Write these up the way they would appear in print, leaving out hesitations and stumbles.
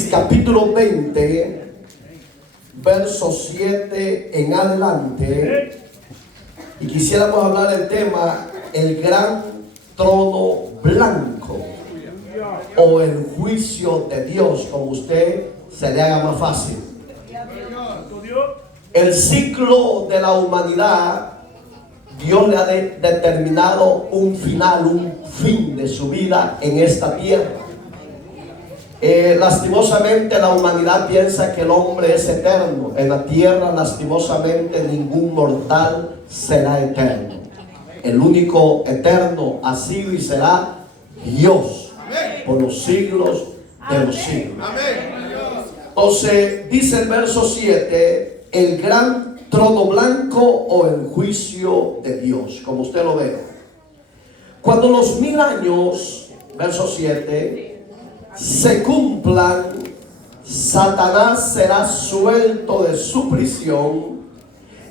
Capítulo 20, verso 7 en adelante, y quisiéramos hablar del tema el gran trono blanco o el juicio de Dios, como usted se le haga más fácil. El ciclo de la humanidad, Dios le ha determinado un final, un fin de su vida en esta tierra. Lastimosamente la humanidad piensa que el hombre es eterno. En la tierra, lastimosamente, ningún mortal será eterno. El único eterno ha sido y será Dios por los siglos de los siglos. Entonces dice el verso 7, el gran trono blanco o el juicio de Dios, como usted lo ve. Cuando los 1000 años, verso 7, se cumplan, Satanás será suelto de su prisión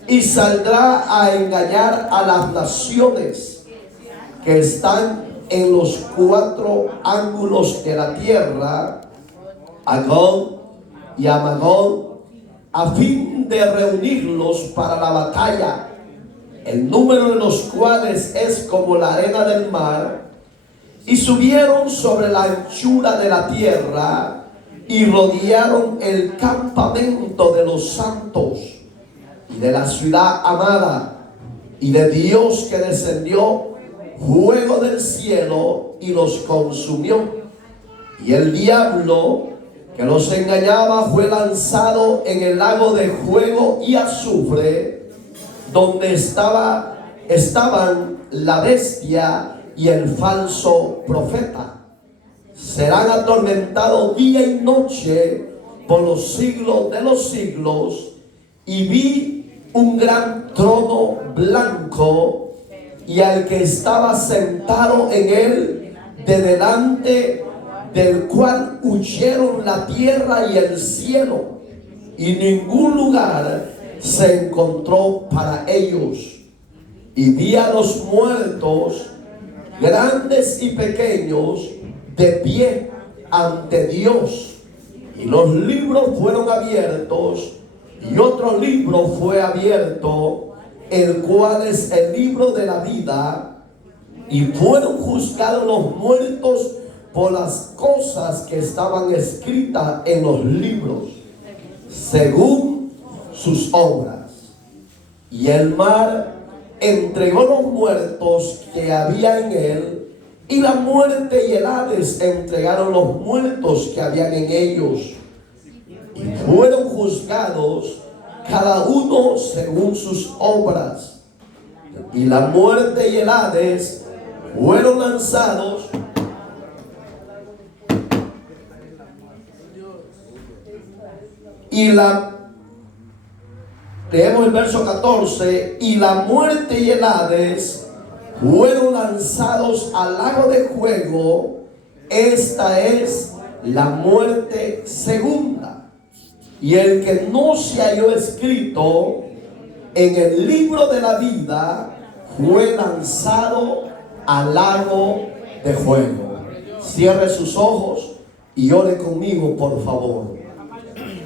y saldrá a engañar a las naciones que están en los 4 ángulos de la tierra, a Gog y a Magog, a fin de reunirlos para la batalla, el número de los cuales es como la arena del mar. Y subieron sobre la anchura de la tierra y rodearon el campamento de los santos y de la ciudad amada y de Dios, que descendió fuego del cielo y los consumió. Y el diablo que los engañaba fue lanzado en el lago de fuego y azufre, donde estaban la bestia y el falso profeta. Serán atormentados día y noche por los siglos de los siglos. Y vi un gran trono blanco y al que estaba sentado en él, de delante del cual huyeron la tierra y el cielo, y ningún lugar se encontró para ellos. Y vi a los muertos, grandes y pequeños, de pie ante Dios, y los libros fueron abiertos, y otro libro fue abierto, el cual es el libro de la vida, y fueron juzgados los muertos por las cosas que estaban escritas en los libros, según sus obras. Y el mar entregó los muertos que había en él, y la muerte y el Hades entregaron los muertos que habían en ellos, y fueron juzgados cada uno según sus obras. Y la muerte y el Hades fueron lanzados leemos el verso 14, y la muerte y el Hades fueron lanzados al lago de fuego. Esta es la muerte segunda. Y el que no se halló escrito en el libro de la vida fue lanzado al lago de fuego. Cierre sus ojos y ore conmigo, por favor.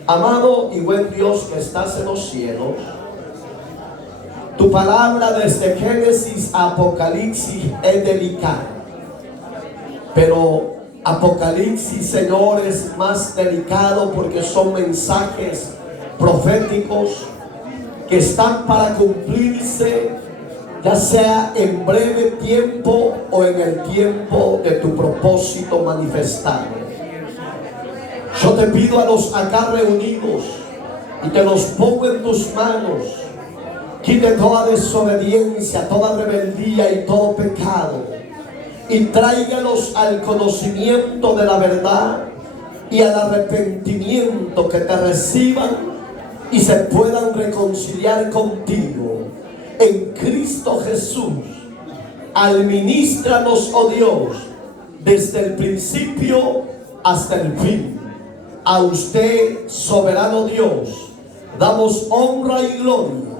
Amado y buen Dios que estás en los cielos, tu palabra desde Génesis a Apocalipsis es delicada, pero Apocalipsis, Señor, es más delicado porque son mensajes proféticos que están para cumplirse, ya sea en breve tiempo o en el tiempo de tu propósito manifestado. Yo te pido a los acá reunidos y te los pongo en tus manos. Quite toda desobediencia, toda rebeldía y todo pecado, y tráigalos al conocimiento de la verdad y al arrepentimiento, que te reciban y se puedan reconciliar contigo en Cristo Jesús. Administranos, oh Dios, desde el principio hasta el fin. A usted, soberano Dios, damos honra y gloria.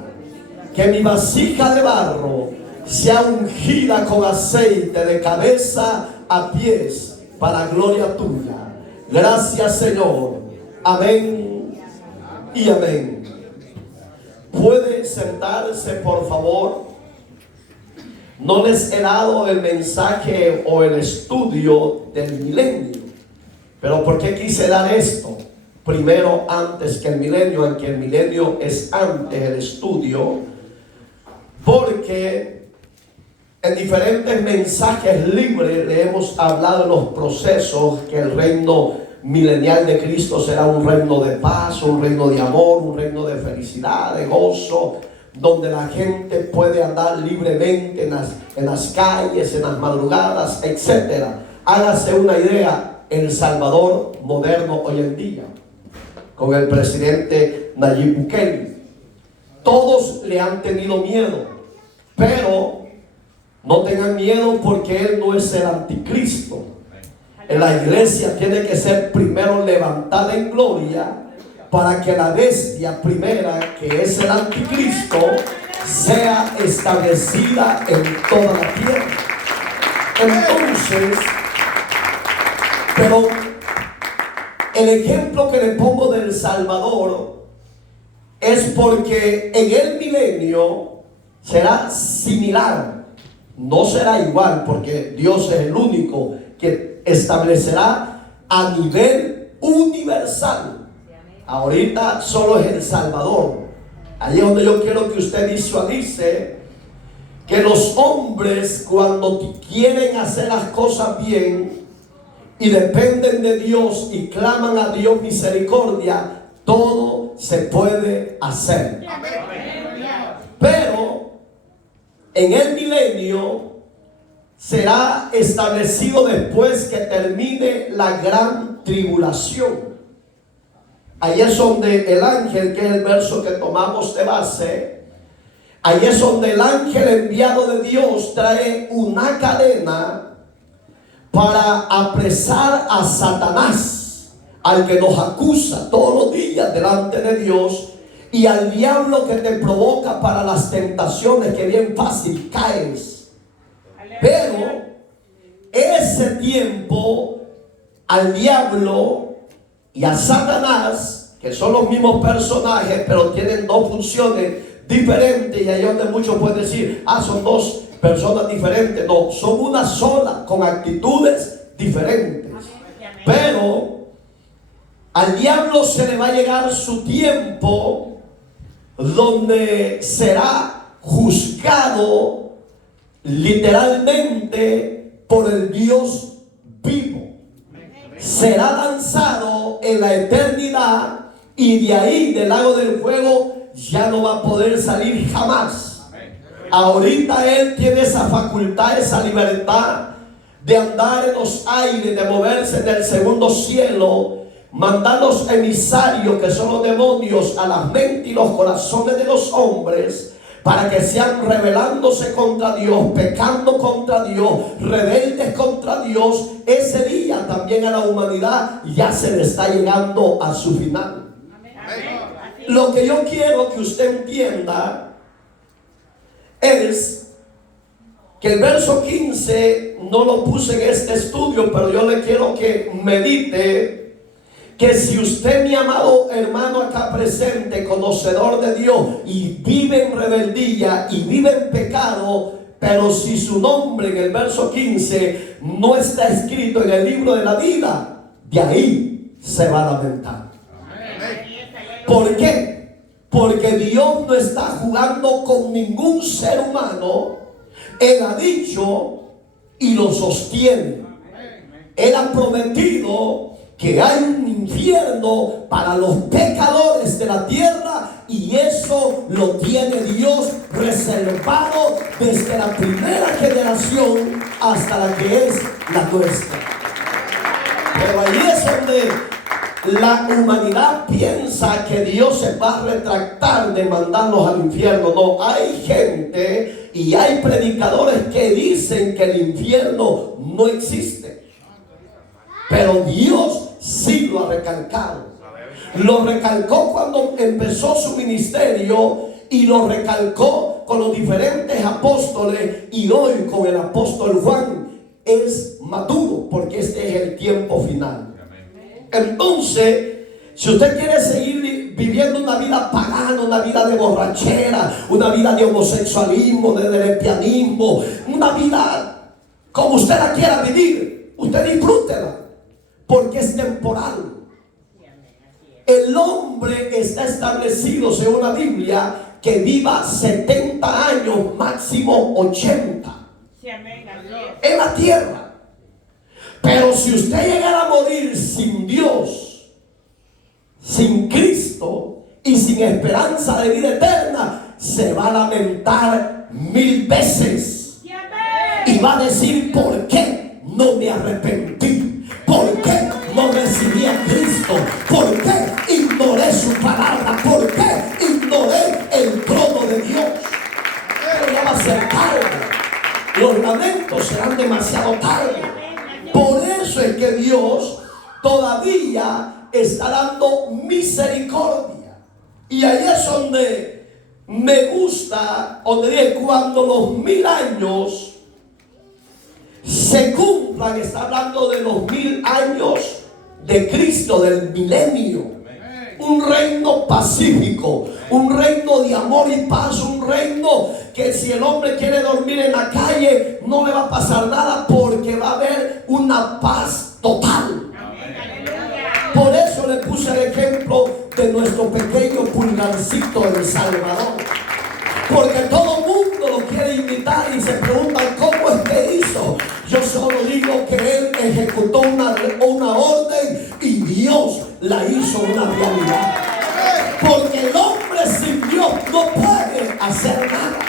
Que mi vasija de barro sea ungida con aceite de cabeza a pies para gloria tuya. Gracias, Señor. Amén y amén. ¿Puede sentarse, por favor? No les he dado el mensaje o el estudio del milenio. Pero ¿por qué quise dar esto? Primero, antes que el milenio, aunque el milenio es antes del estudio, porque en diferentes mensajes libres le hemos hablado de los procesos que el reino milenial de Cristo será un reino de paz, un reino de amor, un reino de felicidad, de gozo, donde la gente puede andar libremente en las calles, en las madrugadas, etc. Hágase una idea, El Salvador moderno hoy en día, con el presidente Nayib Bukele. Todos le han tenido miedo, pero no tengan miedo porque él no es el anticristo. En la iglesia tiene que ser primero levantada en gloria para que la bestia primera, que es el anticristo, sea establecida en toda la tierra. Entonces, pero el ejemplo que le pongo del Salvador es porque en el milenio será similar, no será igual, porque Dios es el único que establecerá a nivel universal. Ahorita solo es El Salvador. Allí es donde yo quiero que usted visualice que los hombres, cuando quieren hacer las cosas bien y dependen de Dios y claman a Dios misericordia, todo se puede hacer. Pero en el milenio será establecido después que termine la gran tribulación. Ahí es donde el ángel, que es el verso que tomamos de base, ahí es donde el ángel enviado de Dios trae una cadena para apresar a Satanás, al que nos acusa todos los días delante de Dios, y al diablo que te provoca para las tentaciones, que bien fácil caes. Pero ese tiempo al diablo y a Satanás, que son los mismos personajes, pero tienen dos funciones diferentes, y ahí es donde muchos pueden decir, son dos personas diferentes. No, son una sola, con actitudes diferentes. Pero al diablo se le va a llegar su tiempo donde será juzgado literalmente por el Dios vivo. Será lanzado en la eternidad, y de ahí, del lago del fuego, ya no va a poder salir jamás. Ahorita él tiene esa facultad, esa libertad de andar en los aires, de moverse en el segundo cielo, mandar los emisarios, que son los demonios, a las mentes y los corazones de los hombres, para que sean rebelándose contra Dios, pecando contra Dios, rebeldes contra Dios. Ese día también a la humanidad ya se le está llegando a su final. Lo que yo quiero que usted entienda es que el verso 15 no lo puse en este estudio, pero yo le quiero que medite que si usted, mi amado hermano acá presente, conocedor de Dios, y vive en rebeldía y vive en pecado, pero si su nombre en el verso 15 no está escrito en el libro de la vida, de ahí se va a lamentar. ¿Por qué? Porque Dios no está jugando con ningún ser humano. Él ha dicho y lo sostiene. Él ha prometido que hay un infierno para los pecadores de la tierra, y eso lo tiene Dios reservado desde la primera generación hasta la que es la nuestra. Pero ahí es donde la humanidad piensa que Dios se va a retractar de mandarlos al infierno. No, hay gente y hay predicadores que dicen que el infierno no existe. Pero Dios sí lo ha recalcado. Lo recalcó cuando empezó su ministerio, y lo recalcó con los diferentes apóstoles, y hoy con el apóstol Juan es maduro, porque este es el tiempo final. Entonces, si usted quiere seguir viviendo una vida pagana, una vida de borrachera, una vida de homosexualismo, de lesbianismo, una vida como usted la quiera vivir, usted disfrútela, porque es temporal. El hombre está establecido, según la Biblia, que viva 70 años, máximo 80 en la tierra. Pero si usted llegara a morir sin Dios, sin Cristo y sin esperanza de vida eterna, se va a lamentar 1000 veces y va a decir: ¿por qué no me arrepentí? ¿Por qué no recibí a Cristo? ¿Por qué ignoré su palabra? ¿Por qué ignoré el trono de Dios? Pero ya va a ser tarde. Los lamentos serán demasiado tarde. Por eso es que Dios todavía está dando misericordia. Y ahí es donde me gusta, donde dice, cuando los 1000 años se cumplan, está hablando de los 1000 años de Cristo, del milenio. Un reino pacífico, un reino de amor y paz, un reino que si el hombre quiere dormir en la calle no le va a pasar nada, porque va a haber una paz total. Por eso le puse el ejemplo de nuestro pequeño pulgarcito de El Salvador, porque todo el mundo lo quiere imitar y se preguntan cómo es que hizo. Yo solo digo que él ejecutó una orden y Dios la hizo una realidad. Porque el hombre sin Dios no puede hacer nada.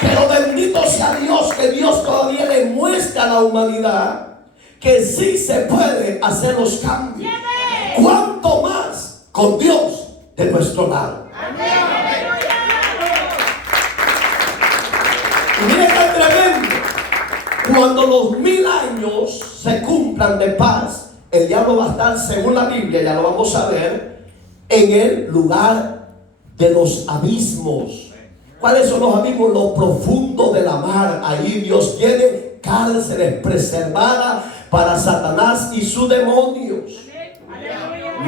Pero bendito sea Dios, que Dios todavía le muestra a la humanidad que sí se puede hacer los cambios. ¿Cuánto más con Dios de nuestro lado? Y mire qué tremendo. Cuando los 1000 años se cumplan de paz, el diablo va a estar, según la Biblia, ya lo vamos a ver, en el lugar de los abismos. ¿Cuáles son los abismos? Lo profundo de la mar. Ahí Dios tiene cárceles preservadas para Satanás y sus demonios.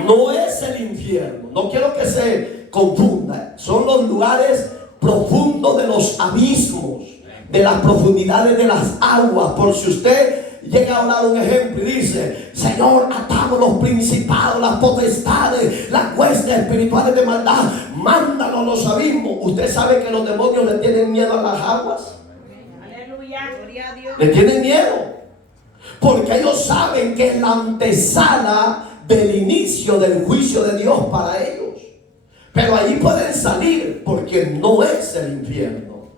No es el infierno, no quiero que se confunda. Son los lugares profundos de los abismos, de las profundidades de las aguas. Por si usted llega a dar un ejemplo y dice: Señor, atamos los principados, las potestades, las huestes espirituales de maldad, mándanos a los abismos. Usted sabe que los demonios le tienen miedo a las aguas. Aleluya, gloria a Dios. Le tienen miedo, porque ellos saben que es la antesala del inicio del juicio de Dios para ellos. Pero allí pueden salir, porque no es el infierno.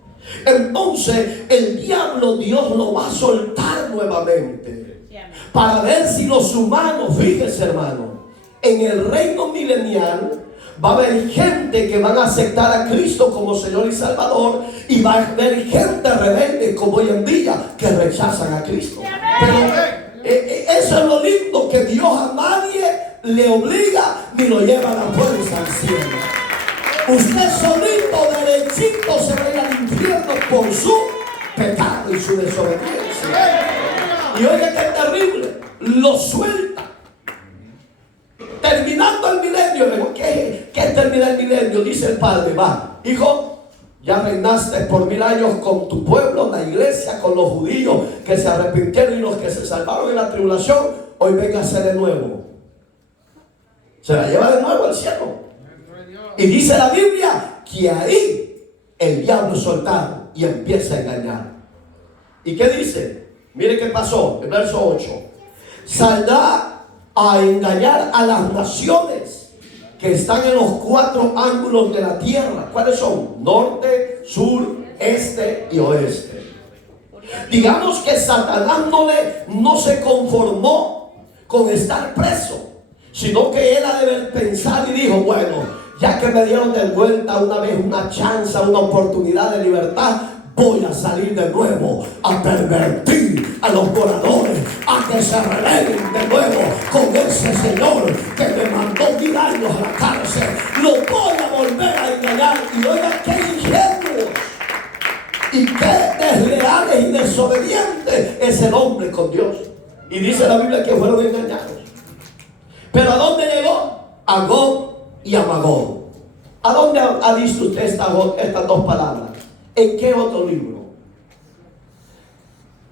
Entonces el diablo, Dios lo va a soltar nuevamente para ver si los humanos, fíjese hermano, en el reino milenial va a haber gente que van a aceptar a Cristo como Señor y Salvador, y va a haber gente rebelde como hoy en día que rechazan a Cristo. Pero eso es lo lindo, que Dios a nadie le obliga ni lo lleva a la fuerza al cielo. Usted solito, derechito, se va a ir al infierno por su pecado y su desobediencia. Y oiga qué terrible, lo suelta. Terminando el milenio, digo, ¿qué es terminar el milenio? Dice el Padre: va, hijo, ya reinaste por 1000 años con tu pueblo, la iglesia, con los judíos que se arrepintieron y los que se salvaron en la tribulación. Hoy véngase de nuevo. Se la lleva de nuevo al cielo. Y dice la Biblia que ahí el diablo es soltado y empieza a engañar. ¿Y qué dice? Mire qué pasó, el verso 8. Saldrá a engañar a las naciones que están en los 4 ángulos de la tierra. ¿Cuáles son? Norte, sur, este y oeste. Digamos que Satanás no se conformó con estar preso, sino que él ha de pensar y dijo: bueno, ya que me dieron de vuelta una vez una chance, una oportunidad de libertad, voy a salir de nuevo a pervertir a los moradores, a que se rebelen de nuevo con ese Señor que me mandó 1000 años a la cárcel. Lo voy a volver a engañar. Y oiga qué ingenuos y qué desleales y desobedientes es el hombre con Dios. Y dice la Biblia que fueron engañados. Pero ¿a dónde llegó? A Gog y a Magog. ¿A dónde ha visto usted estas dos palabras? ¿En qué otro libro?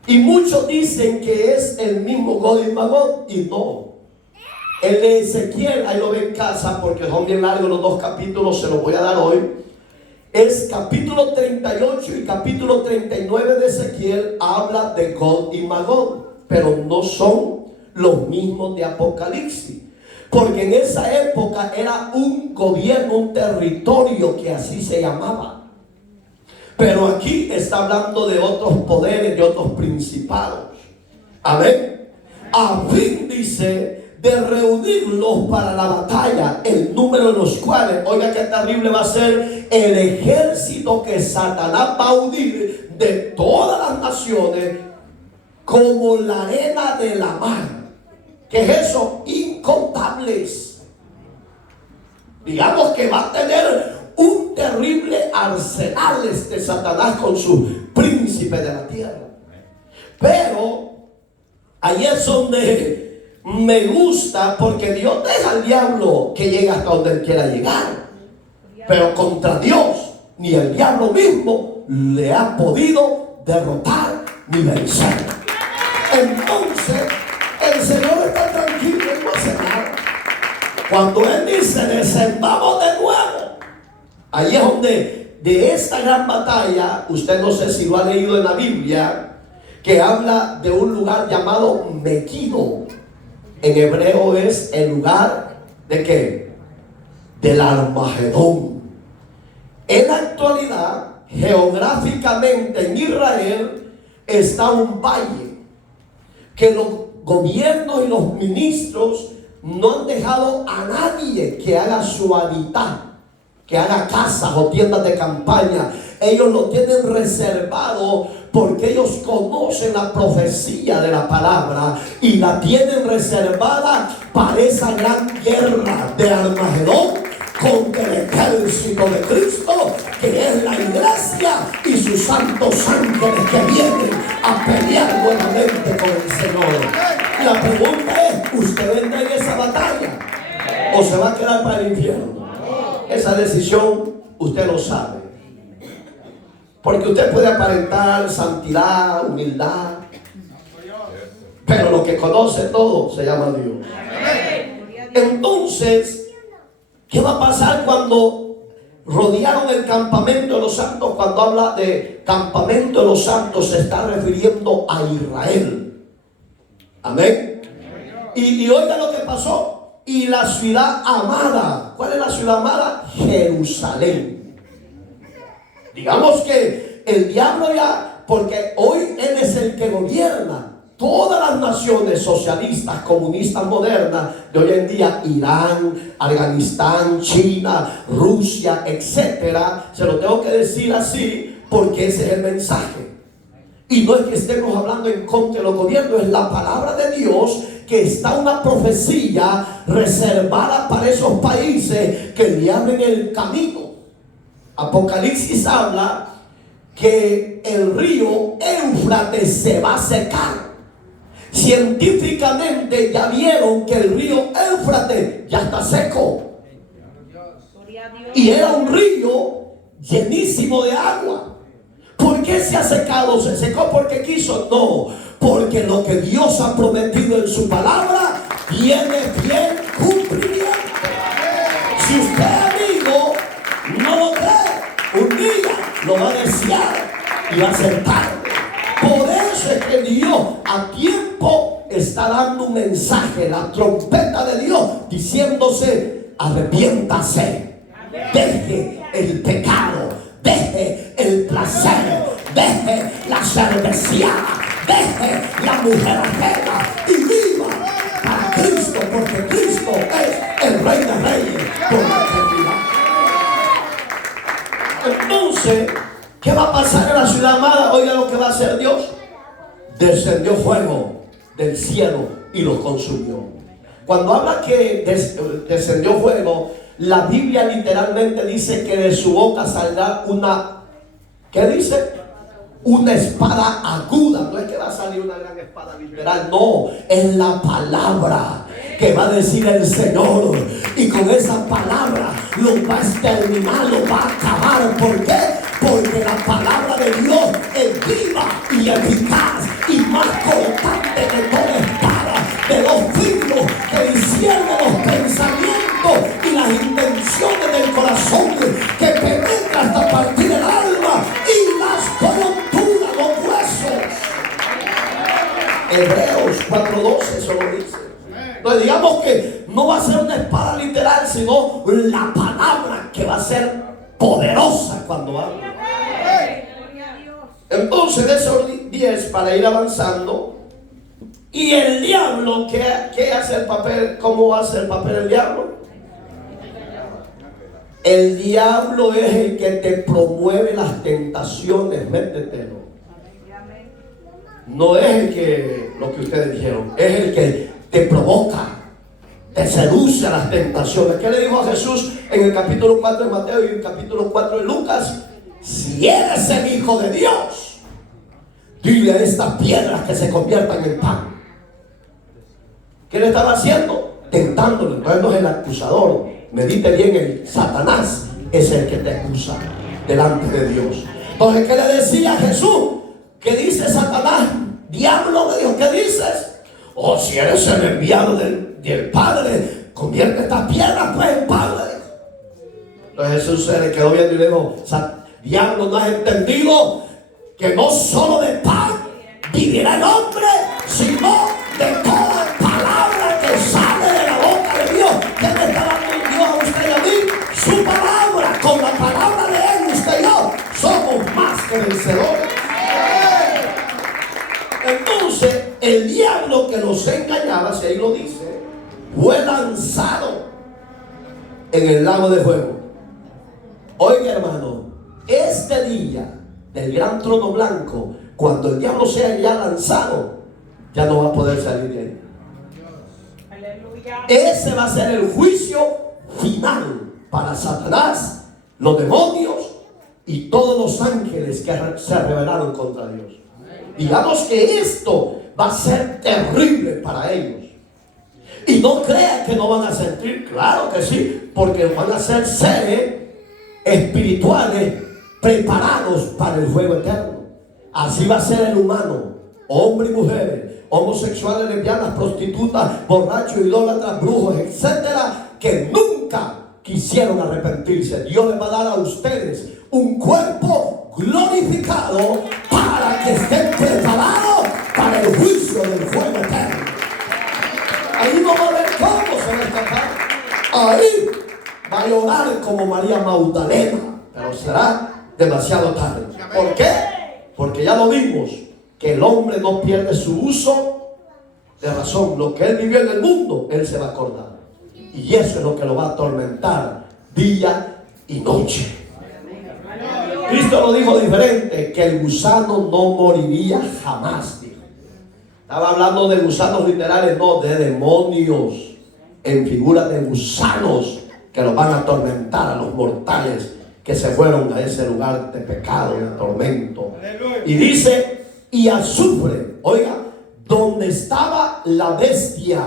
Y muchos dicen que es el mismo Gog y Magog, y no. El de Ezequiel, ahí lo ve en casa porque son bien largos los dos capítulos, se los voy a dar hoy. Es capítulo 38 y capítulo 39 de Ezequiel, habla de Gog y Magog, pero no son los mismos de Apocalipsis. Porque en esa época era un gobierno, un territorio que así se llamaba. Pero aquí está hablando de otros poderes, de otros principados. Amén. A fin, dice, de reunirlos para la batalla, el número de los cuales, oiga qué terrible va a ser el ejército que Satanás va a unir de todas las naciones como la arena de la mar. ¿Qué es eso? Incontables. Digamos que va a tener un terrible arsenal de Satanás con sus príncipes de la tierra. Pero ahí es donde me gusta, porque Dios deja al diablo que llegue hasta donde él quiera llegar, pero contra Dios ni el diablo mismo le ha podido derrotar ni vencer. Entonces el Señor está tranquilo, no hace nada. Cuando Él dice descendamos de nuevo, ahí es donde de esta gran batalla, usted no sé si lo ha leído en la Biblia, que habla de un lugar llamado Megiddo. En hebreo es el lugar de ¿qué? Del Armagedón. En la actualidad, geográficamente en Israel está un valle que los gobiernos y los ministros no han dejado a nadie que haga su hábitat, que haga casas o tiendas de campaña. Ellos lo tienen reservado porque ellos conocen la profecía de la palabra y la tienen reservada para esa gran guerra de Armagedón contra el ejército de Cristo, que es la iglesia y sus santos ángeles que vienen a pelear nuevamente con el Señor. Y la pregunta es, ¿usted vendrá en esa batalla o se va a quedar para el infierno? Esa decisión usted lo sabe. Porque usted puede aparentar santidad, humildad, pero lo que conoce todo se llama Dios. Entonces, ¿qué va a pasar cuando rodearon el campamento de los santos? Cuando habla de campamento de los santos se está refiriendo a Israel. Amén. Y oiga lo que pasó. Y la ciudad amada. ¿Cuál es la ciudad amada? Jerusalén. Digamos que el diablo ya, porque hoy él es el que gobierna todas las naciones socialistas, comunistas modernas de hoy en día, Irán, Afganistán, China, Rusia, etcétera. Se lo tengo que decir así porque ese es el mensaje. Y no es que estemos hablando en contra de los gobiernos, es la palabra de Dios, que está una profecía reservada para esos países que le abren el camino. Apocalipsis habla que el río Éufrates se va a secar. Científicamente ya vieron que el río Éufrates ya está seco. Y era un río llenísimo de agua. ¿Por qué se ha secado? ¿Se secó porque quiso? No, porque lo que Dios ha prometido en su palabra viene bien cumplimiento. Si usted, amigo, no lo cree, un día lo va a desear y va a ser tarde. Por eso es que Dios a tiempo está dando un mensaje, la trompeta de Dios, diciéndose: arrepiéntase, deje el pecado, deje el placer, deje la cerveceada, deje la mujer ajena y viva para Cristo, porque Cristo es el Rey de Reyes por la eternidad. Entonces, ¿qué va a pasar en la ciudad amada? Oiga lo que va a hacer Dios. Descendió fuego del cielo y los consumió. Cuando habla que descendió fuego, la Biblia literalmente dice que de su boca saldrá una, ¿qué dice? Una espada aguda. No es que va a salir una gran espada literal, no, es la palabra. que va a decir el Señor, y con esa palabra lo va a exterminar, lo va a acabar. ¿Por qué? Porque la palabra de Dios es viva y eficaz y más cortante que toda espada de dos filos, que discierne los pensamientos y las intenciones del corazón, que penetra hasta partir el alma y las coyunturas, los huesos. Hebreos 4:12 eso lo dice. Entonces digamos que no va a ser una espada literal, sino la palabra que va a ser poderosa cuando habla. Entonces de esos 10 para ir avanzando. Y el diablo, ¿qué hace el papel? ¿Cómo hace el papel el diablo? El diablo es el que te promueve las tentaciones, métetelo. No es el que, lo que ustedes dijeron, es el que te provoca, te seduce a las tentaciones. ¿Qué le dijo a Jesús en el capítulo 4 de Mateo y en el capítulo 4 de Lucas? Si eres el Hijo de Dios, dile a estas piedras que se conviertan en pan. ¿Qué le estaba haciendo? Tentándolo. Entonces no es el acusador. Medite bien, el Satanás es el que te acusa delante de Dios. Entonces, ¿qué le decía a Jesús? ¿Qué dice Satanás? Diablo, le dijo, ¿qué dices? Oh, si eres el enviado del Padre, convierte estas piedras pues en pan. Entonces Jesús se le quedó viendo y le dijo, diablo, ¿no has entendido que no solo de pan vivirá el hombre, sino de toda palabra que sale de la boca de Dios? ¿Qué me está dando Dios a usted y a mí? Su palabra. Con la palabra de Él, usted y yo somos más que vencedores. Entonces el diablo que los engañaba, si ahí lo dice, fue lanzado en el lago de fuego. Oiga, hermano, este día del gran trono blanco, cuando el diablo sea ya lanzado, ya no va a poder salir de ahí. Aleluya. Ese va a ser el juicio final para Satanás, los demonios y todos los ángeles que se rebelaron contra Dios. Digamos que esto va a ser terrible para ellos. Y no crean que no van a sentir, claro que sí, porque van a ser seres espirituales preparados para el fuego eterno. Así va a ser el humano, hombre y mujer, homosexuales, lesbianas, prostitutas, borrachos, idólatras, brujos, etcétera, que nunca quisieron arrepentirse. Dios les va a dar a ustedes un cuerpo glorificado para que estén preparados para el juicio del fuego eterno. Ahí no va a ver cómo se va a escapar. Ahí va a llorar como María Magdalena, pero será demasiado tarde. ¿Por qué? Porque ya lo vimos, que el hombre no pierde su uso de razón. Lo que él vivió en el mundo, él se va a acordar. Y eso es lo que lo va a atormentar día y noche. Cristo lo dijo diferente, que el gusano no moriría jamás. Dijo. Estaba hablando de gusanos literales, no, de demonios en figura de gusanos que los van a atormentar a los mortales que se fueron a ese lugar de pecado, de tormento. Y dice, y azufre, oiga, donde estaba la bestia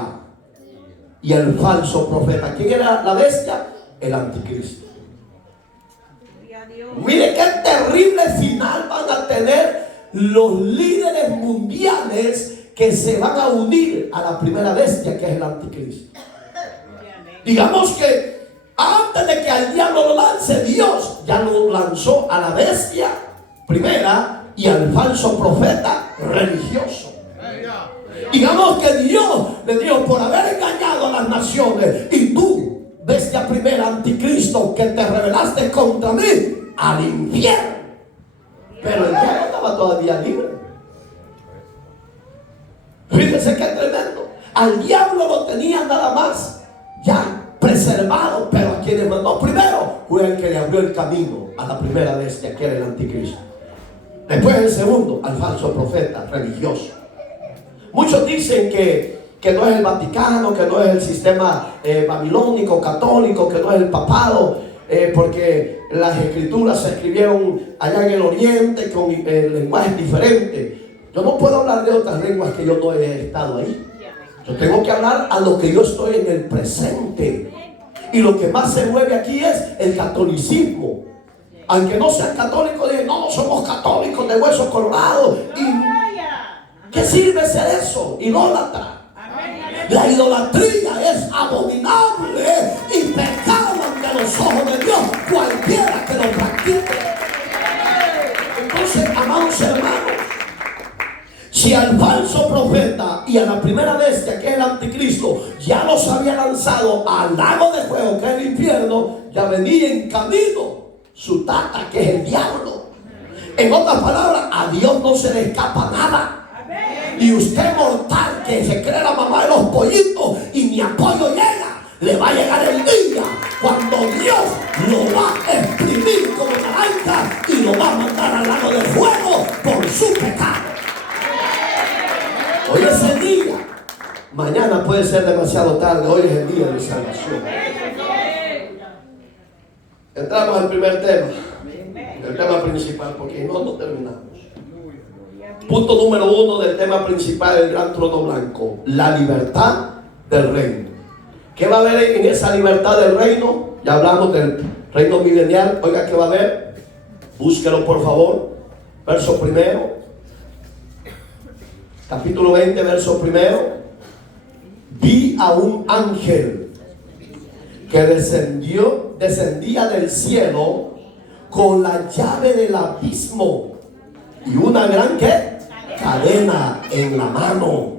y el falso profeta. ¿Quién era la bestia? El anticristo. Mire qué terrible final van a tener los líderes mundiales que se van a unir a la primera bestia, que es el anticristo. Digamos que antes de que al diablo lo lance, Dios ya lo lanzó a la bestia primera y al falso profeta religioso. Digamos que Dios le dijo, por haber engañado a las naciones, y tú, bestia primera, anticristo, que te rebelaste contra mí, al infierno. Pero el diablo estaba todavía libre. Fíjense qué tremendo. Al diablo lo tenía nada más ya preservado, pero a quienes mandó primero fue el que le abrió el camino a la primera bestia, que era el anticristo. Después el segundo, al falso profeta religioso. Muchos dicen que no es el Vaticano, que no es el sistema babilónico, católico, que no es el papado, porque las escrituras se escribieron allá en el oriente con lenguajes diferentes. Yo no puedo hablar de otras lenguas que yo no he estado ahí. Yo tengo que hablar a lo que yo estoy en el presente. Y lo que más se mueve aquí es el catolicismo. Aunque no sean católicos, dicen, no somos católicos de hueso colorado. ¿Y qué sirve ser eso? Idólatra. La idolatría es abominable y pecado ante los ojos de Dios, cualquiera que lo practique. Entonces, amados hermanos, si al falso profeta y a la primera bestia, que es el anticristo, ya los había lanzado al lago de fuego, que es el infierno, ya venía en camino su tata, que es el diablo. En otras palabras, a Dios no se le escapa nada. Y usted, mortal, que se cree la mamá de los pollitos y mi apoyo llega, le va a llegar el día cuando Dios lo va a exprimir como naranja y lo va a mandar al lago de fuego por su pecado. Hoy es el día. Mañana puede ser demasiado tarde. Hoy es el día de salvación. Entramos al primer tema, el tema principal, porque no terminamos. Punto número 1 del tema principal del gran trono blanco: la libertad del reino. ¿Qué va a haber en esa libertad del reino? Ya hablamos del reino milenial. Oiga, ¿qué va a haber? Búsquelo por favor. Verso primero, capítulo 20, verso primero. Vi a un ángel que descendía del cielo con la llave del abismo y una gran ¿qué? Cadena en la mano,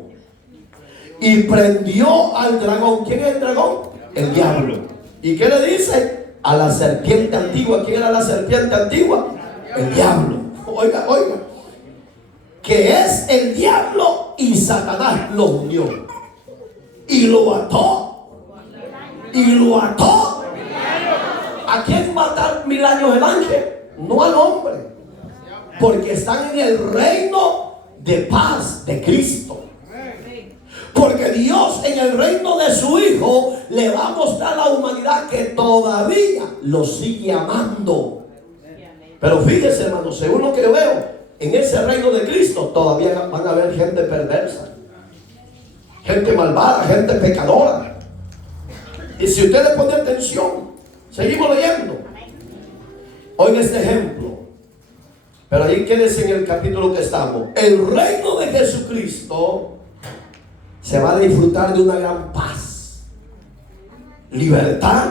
y prendió al dragón. ¿Quién es el dragón? El diablo. ¿Y qué le dice? A la serpiente antigua. ¿Quién era la serpiente antigua? El diablo. Oiga, que es el diablo y Satanás lo unió y lo ató. ¿A quién va a dar 1000 años el ángel? No al hombre, porque están en el reino de paz de Cristo. Porque Dios, en el reino de su Hijo, le va a mostrar a la humanidad que todavía lo sigue amando. Pero fíjese, hermano, según lo que yo veo, en ese reino de Cristo todavía van a haber gente perversa, gente malvada, gente pecadora. Y si usted le pone atención, seguimos leyendo. Oiga este ejemplo, pero ahí quédese en el capítulo que estamos. El reino de Jesucristo se va a disfrutar de una gran paz, libertad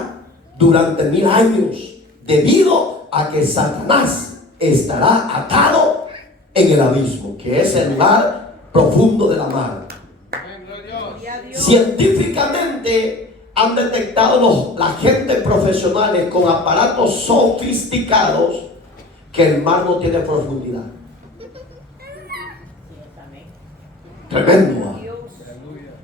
durante 1000 años, debido a que Satanás estará atado en el abismo, que es el mar profundo de la mar. Científicamente han detectado la gente profesionales con aparatos sofisticados que el mar no tiene profundidad. Tremendo.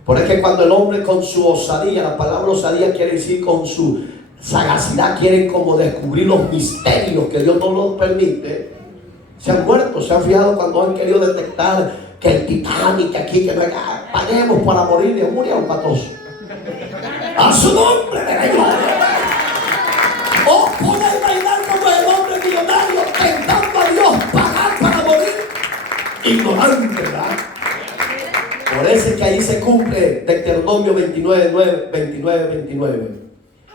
Por eso es que cuando el hombre con su osadía, la palabra osadía quiere decir con su sagacidad, quieren como descubrir los misterios que Dios no los permite, se han muerto. Se han fijado cuando han querido detectar que el Titanic aquí, que no paguemos para morir de murieron patosos. A su nombre de la gloria. O poder bailar como el hombre millonario tentando a Dios pagar para morir. Ignorante, ¿verdad? Por eso es que ahí se cumple Deuteronomio 29.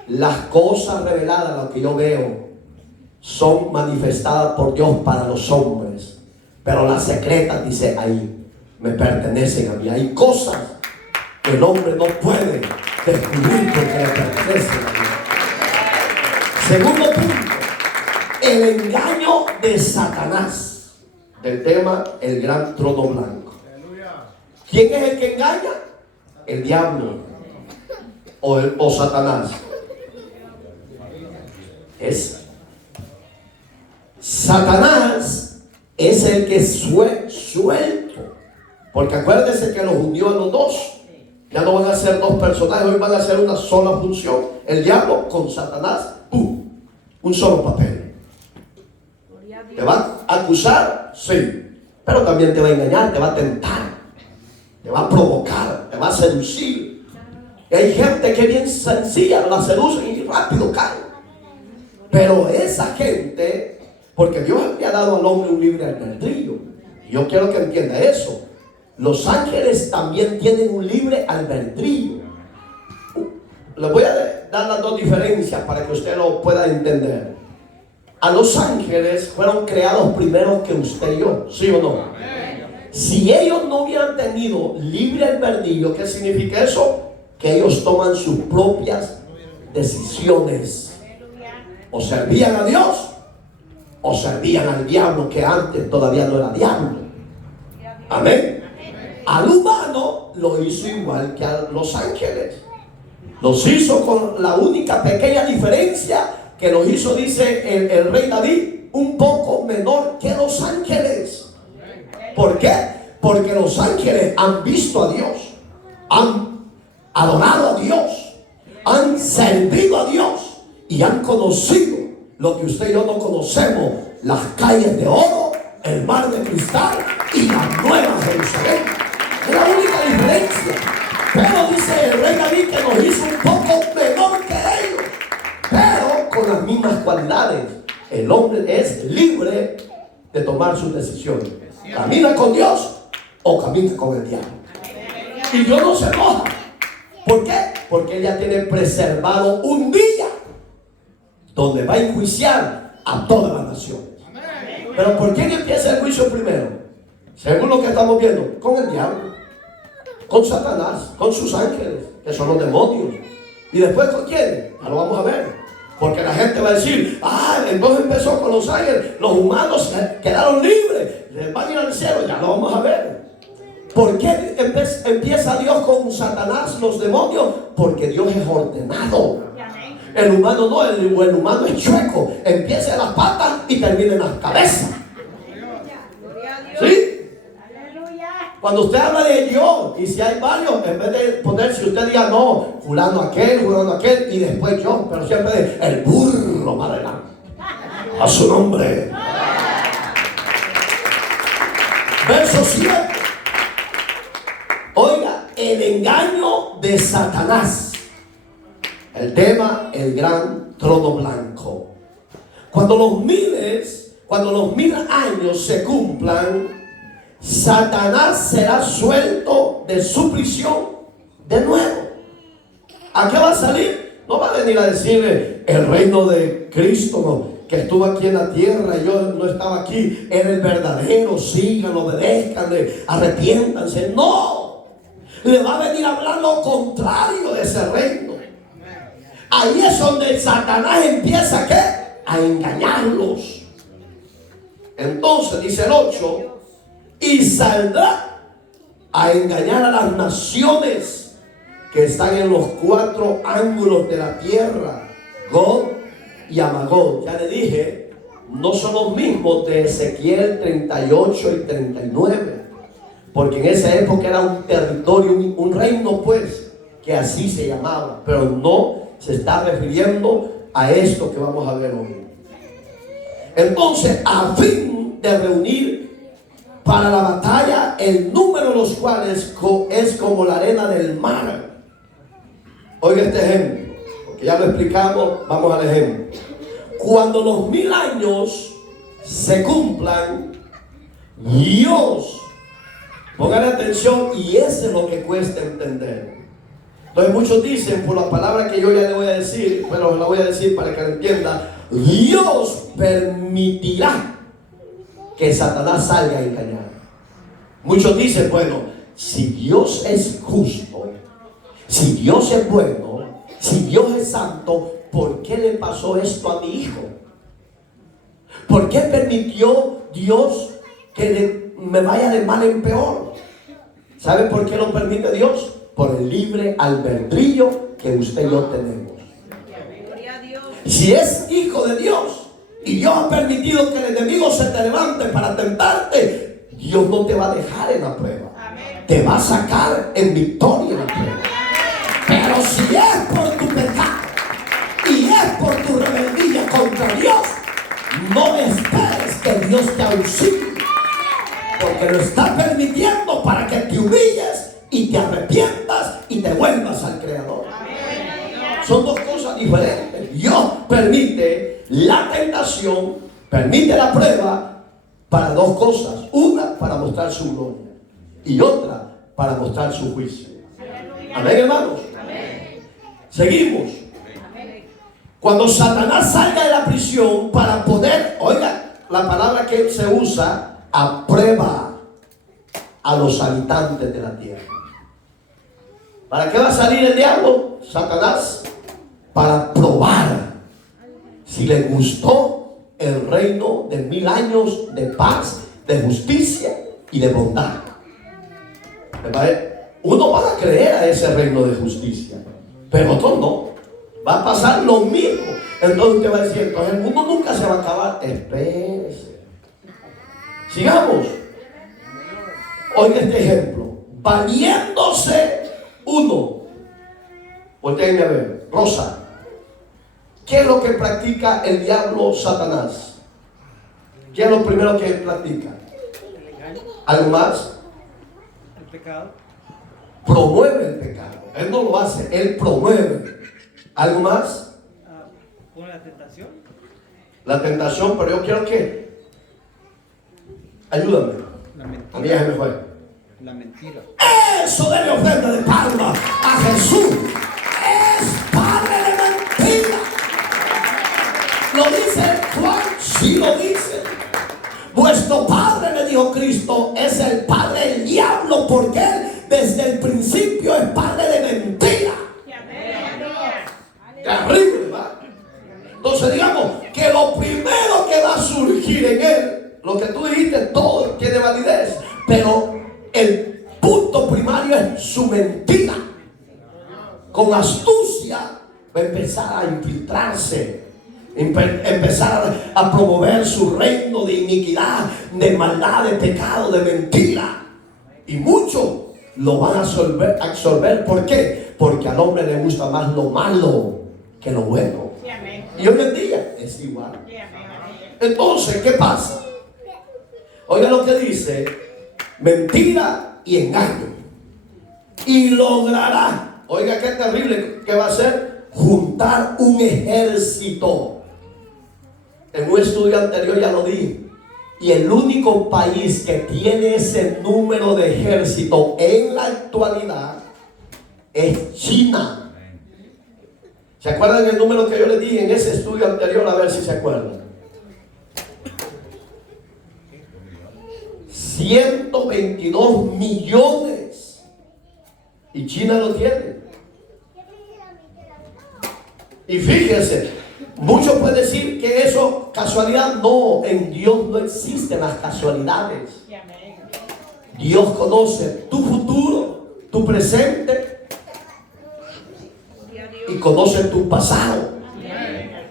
Las cosas reveladas, lo que yo veo, son manifestadas por Dios para los hombres, pero las secretas, dice ahí, me pertenecen a mí. Hay cosas que el hombre no puede descubrir porque le pertenecen a Dios. Segundo punto, el engaño de Satanás, del tema el gran trono blanco. ¿Quién es el que engaña? El diablo o Satanás. Satanás es el que suelto, porque acuérdense que los unió a los dos. Ya no van a ser dos personajes, hoy van a ser una sola función. El diablo con Satanás, un solo papel. ¿Te va a acusar? Sí, pero también te va a engañar, te va a tentar, te va a provocar, te va a seducir. Y hay gente que bien sencilla, la seducen y rápido cae. Pero esa gente, porque Dios le ha dado al hombre un libre albedrío, y yo quiero que entienda eso. los ángeles también tienen un libre albedrío. Les voy a dar las dos diferencias para que usted lo pueda entender. A los ángeles fueron creados primero que usted y yo, ¿sí o no? Si ellos no hubieran tenido libre albedrío, ¿qué significa eso? Que ellos toman sus propias decisiones. O servían a Dios o servían al diablo, que antes todavía no era diablo. Amén. Al humano lo hizo igual que a los ángeles. Los hizo con la única pequeña diferencia que los hizo, dice el rey David, un poco menor que los ángeles. ¿Por qué? Porque los ángeles han visto a Dios, han adorado a Dios, han servido a Dios y han conocido lo que usted y yo no conocemos: las calles de oro, el mar de cristal y la nueva Jerusalén. Es la única diferencia. Pero dice el rey David que nos hizo un poco menor que ellos, pero con las mismas cualidades. El hombre es libre de tomar sus decisiones. Camina con Dios o camina con el diablo. Y Dios no se enoja. ¿Por qué? Porque Él ya tiene preservado un día donde va a enjuiciar a todas las naciones. Pero ¿por quién empieza el juicio primero? Según lo que estamos viendo, con el diablo, con Satanás, con sus ángeles, que son los demonios. Y después ¿con quién? Ya lo vamos a ver. Porque la gente va a decir: entonces empezó con los ángeles, los humanos quedaron libres, les van a ir al cielo. Ya lo vamos a ver. ¿Por qué empieza Dios con Satanás, los demonios? Porque Dios es ordenado. El humano no, el humano es chueco. Empieza en las patas y termina en las cabezas. ¿Sí? Cuando usted habla de Dios, y si hay varios, en vez de ponerse, usted diga: no, fulano aquel, y después yo, pero siempre el burro más adelante. A su nombre. Verso 7. Oiga, el engaño de Satanás. El tema: el gran trono blanco. Cuando los 1000 años se cumplan, Satanás será suelto de su prisión de nuevo. ¿A qué va a salir? No va a venir a decirle: el reino de Cristo, no, que estuvo aquí en la tierra y yo no estaba aquí, era el verdadero, síganlo, obedézcanle, arrepiéntanse. No, le va a venir a hablar lo contrario de ese reino. Ahí es donde Satanás empieza ¿qué? A engañarlos. Entonces dice el 8: y saldrá a engañar a las naciones que están en los 4 ángulos de la tierra, Gog y Magog. Ya le dije, no son los mismos de Ezequiel 38 y 39, porque en esa época era un territorio, un reino, pues, que así se llamaba, pero no se está refiriendo a esto que vamos a ver hoy. Entonces, a fin de reunir para la batalla el número de los cuales es como la arena del mar. Oiga este ejemplo, porque ya lo explicamos, vamos al ejemplo. Cuando los 1000 años se cumplan, Dios, pongan atención, y eso es lo que cuesta entender. Entonces muchos dicen, por la palabra que yo ya le voy a decir, bueno, la voy a decir para que lo entienda: Dios permitirá que Satanás salga a engañar. Muchos dicen: bueno, si Dios es justo, si Dios es bueno, si Dios es santo, ¿por qué le pasó esto a mi hijo? ¿Por qué permitió Dios que me vaya de mal en peor? ¿Sabe por qué lo permite Dios? Por el libre albedrío que usted y yo tenemos. Si es hijo de Dios y Dios ha permitido que el enemigo se te levante para tentarte, Dios no te va a dejar en la prueba. Te va a sacar en victoria en la prueba. Pero si es por tu pecado y es por tu rebeldía contra Dios, no esperes que Dios te auxilie, porque lo está permitiendo para que te humilles y te arrepientas y te vuelvas al Creador. Son dos cosas diferentes. Dios permite la tentación, permite la prueba para dos cosas. Una, para mostrar su gloria. y otra para mostrar su juicio. Amén, hermanos. Seguimos. Cuando Satanás salga de la prisión para poder, oiga, la palabra que se usa, a prueba a los habitantes de la tierra. ¿Para qué va a salir el diablo, Satanás? Para probar si le gustó el reino de 1000 años de paz, de justicia y de bondad. Uno va a creer a ese reino de justicia, pero otros no. Va a pasar lo mismo. Entonces usted va a decir, entonces el mundo nunca se va a acabar. Espérese. Sigamos. Oiga este ejemplo. Valiéndose uno. Voltéenme a ver. Rosa. ¿Qué es lo que practica el diablo Satanás? ¿Qué es lo primero que él practica? ¿Algo más? El pecado. Promueve el pecado. Él no lo hace, él promueve. ¿Algo más? Con la tentación. La tentación, pero yo quiero que... Ayúdame. La mentira. A mí ya se me fue. La mentira. Eso debe ofrenda de palma a Jesús. Es padre de mentira. ¿Lo dice Juan? Sí lo dice. Vuestro padre, le dijo Cristo, es el padre del diablo, porque él desde el principio es padre de mentira. Terrible, ¿verdad? Entonces digamos que lo primero que va a surgir en él, lo que tú dijiste, todo tiene validez, pero el punto primario es su mentira. Con astucia va a empezar a infiltrarse, empezar a promover su reino de iniquidad, de maldad, de pecado, de mentira. Y muchos lo van a absorber. ¿Por qué? Porque al hombre le gusta más lo malo que lo bueno. Y hoy en día es igual. Entonces, ¿qué pasa? Oiga lo que dice: mentira y engaño. Y logrará, oiga qué terrible que va a ser, juntar un ejército. En un estudio anterior ya lo dije. Y el único país que tiene ese número de ejército en la actualidad es China. ¿Se acuerdan el número que yo les di en ese estudio anterior? A ver si se acuerdan. 122 millones. Y China lo tiene. Y fíjense, muchos pueden decir que eso casualidad. No, en Dios no existen las casualidades. Dios conoce tu futuro, tu presente, y conoce tu pasado.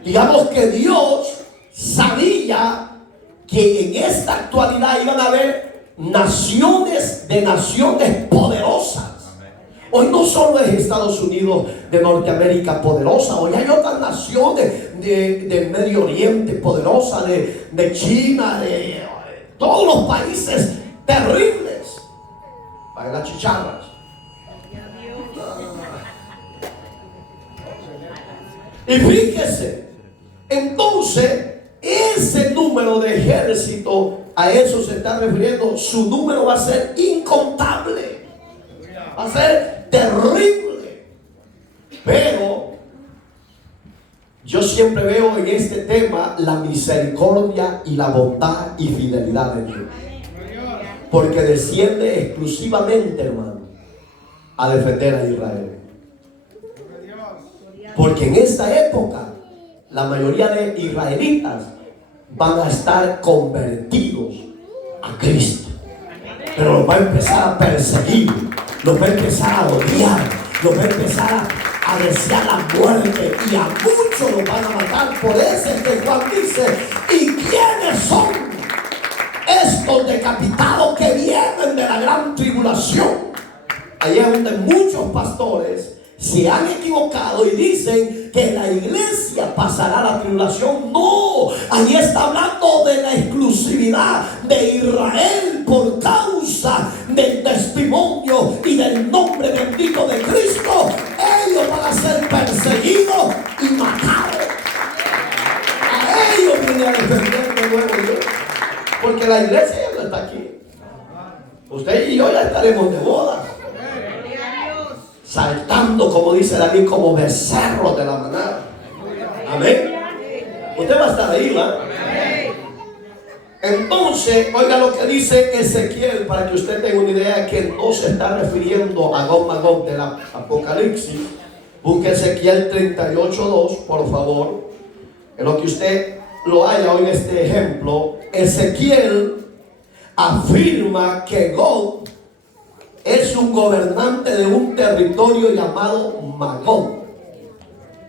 Digamos que Dios sabía que en esta actualidad iban a haber naciones de naciones poderosas. Hoy no solo es Estados Unidos de Norteamérica poderosa, hoy hay otras naciones del Medio Oriente poderosas, de China, de todos los países terribles. Para las chicharras. Y fíjese, entonces ese número de ejército, a eso se está refiriendo. Su número va a ser incontable, va a ser terrible. Pero yo siempre veo en este tema la misericordia y la bondad y fidelidad de Dios, porque desciende exclusivamente, hermano, a defender a Israel. Porque en esta época la mayoría de israelitas van a estar convertidos a Cristo, pero los va a empezar a perseguir, los va a empezar a odiar, los va a empezar a desear la muerte, y a muchos los van a matar. Por eso es que Juan dice: ¿y quiénes son estos decapitados que vienen de la gran tribulación? Allí es donde muchos pastores se han equivocado y dicen que la iglesia pasará la tribulación. No, allí está hablando de la exclusividad de Israel por causa del testimonio y del nombre bendito de Cristo. Ellos van a ser perseguidos y matados. A ellos viene a defender de nuevo Dios, porque la iglesia ya no está aquí. Usted y yo ya estaremos de boda, saltando, como dice David, como becerros de la manada. Amén. Usted va a estar ahí, ¿va? Entonces, oiga lo que dice Ezequiel, para que usted tenga una idea que no se está refiriendo a Gog Magog del Apocalipsis. Busque Ezequiel 38:2, por favor. En lo que usted lo haya hoy este ejemplo, Ezequiel afirma que Gog es un gobernante de un territorio llamado Magog.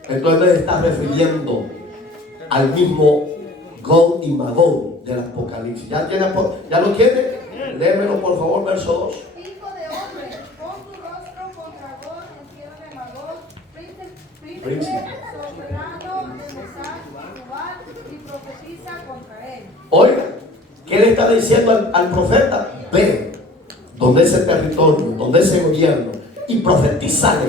Entonces está refiriendo al mismo Gog y Magog del Apocalipsis. ¿Ya lo tiene? Léemelo por favor, verso 2. Hijo de hombre, pon tu rostro contra Gog en tierra de Magog, príncipe soberano de Mesach y Tubal, y profetiza contra él. Oiga, ¿qué le está diciendo al profeta? Ve donde ese territorio, donde ese gobierno, y profetízale.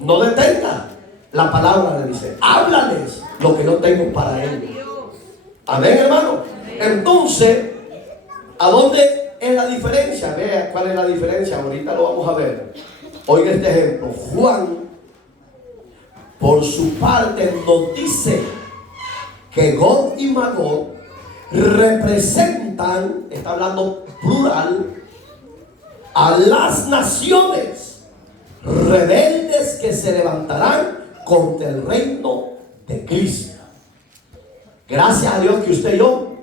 No detenga la palabra, le dice. Háblales lo que yo tengo para ellos. Amén, hermano. Entonces, ¿a dónde es la diferencia? Vea cuál es la diferencia. Ahorita lo vamos a ver. Oiga este ejemplo. Juan, por su parte, nos dice que Gog y Magog representan, está hablando plural, a las naciones rebeldes que se levantarán contra el reino de Cristo. Gracias a Dios que usted y yo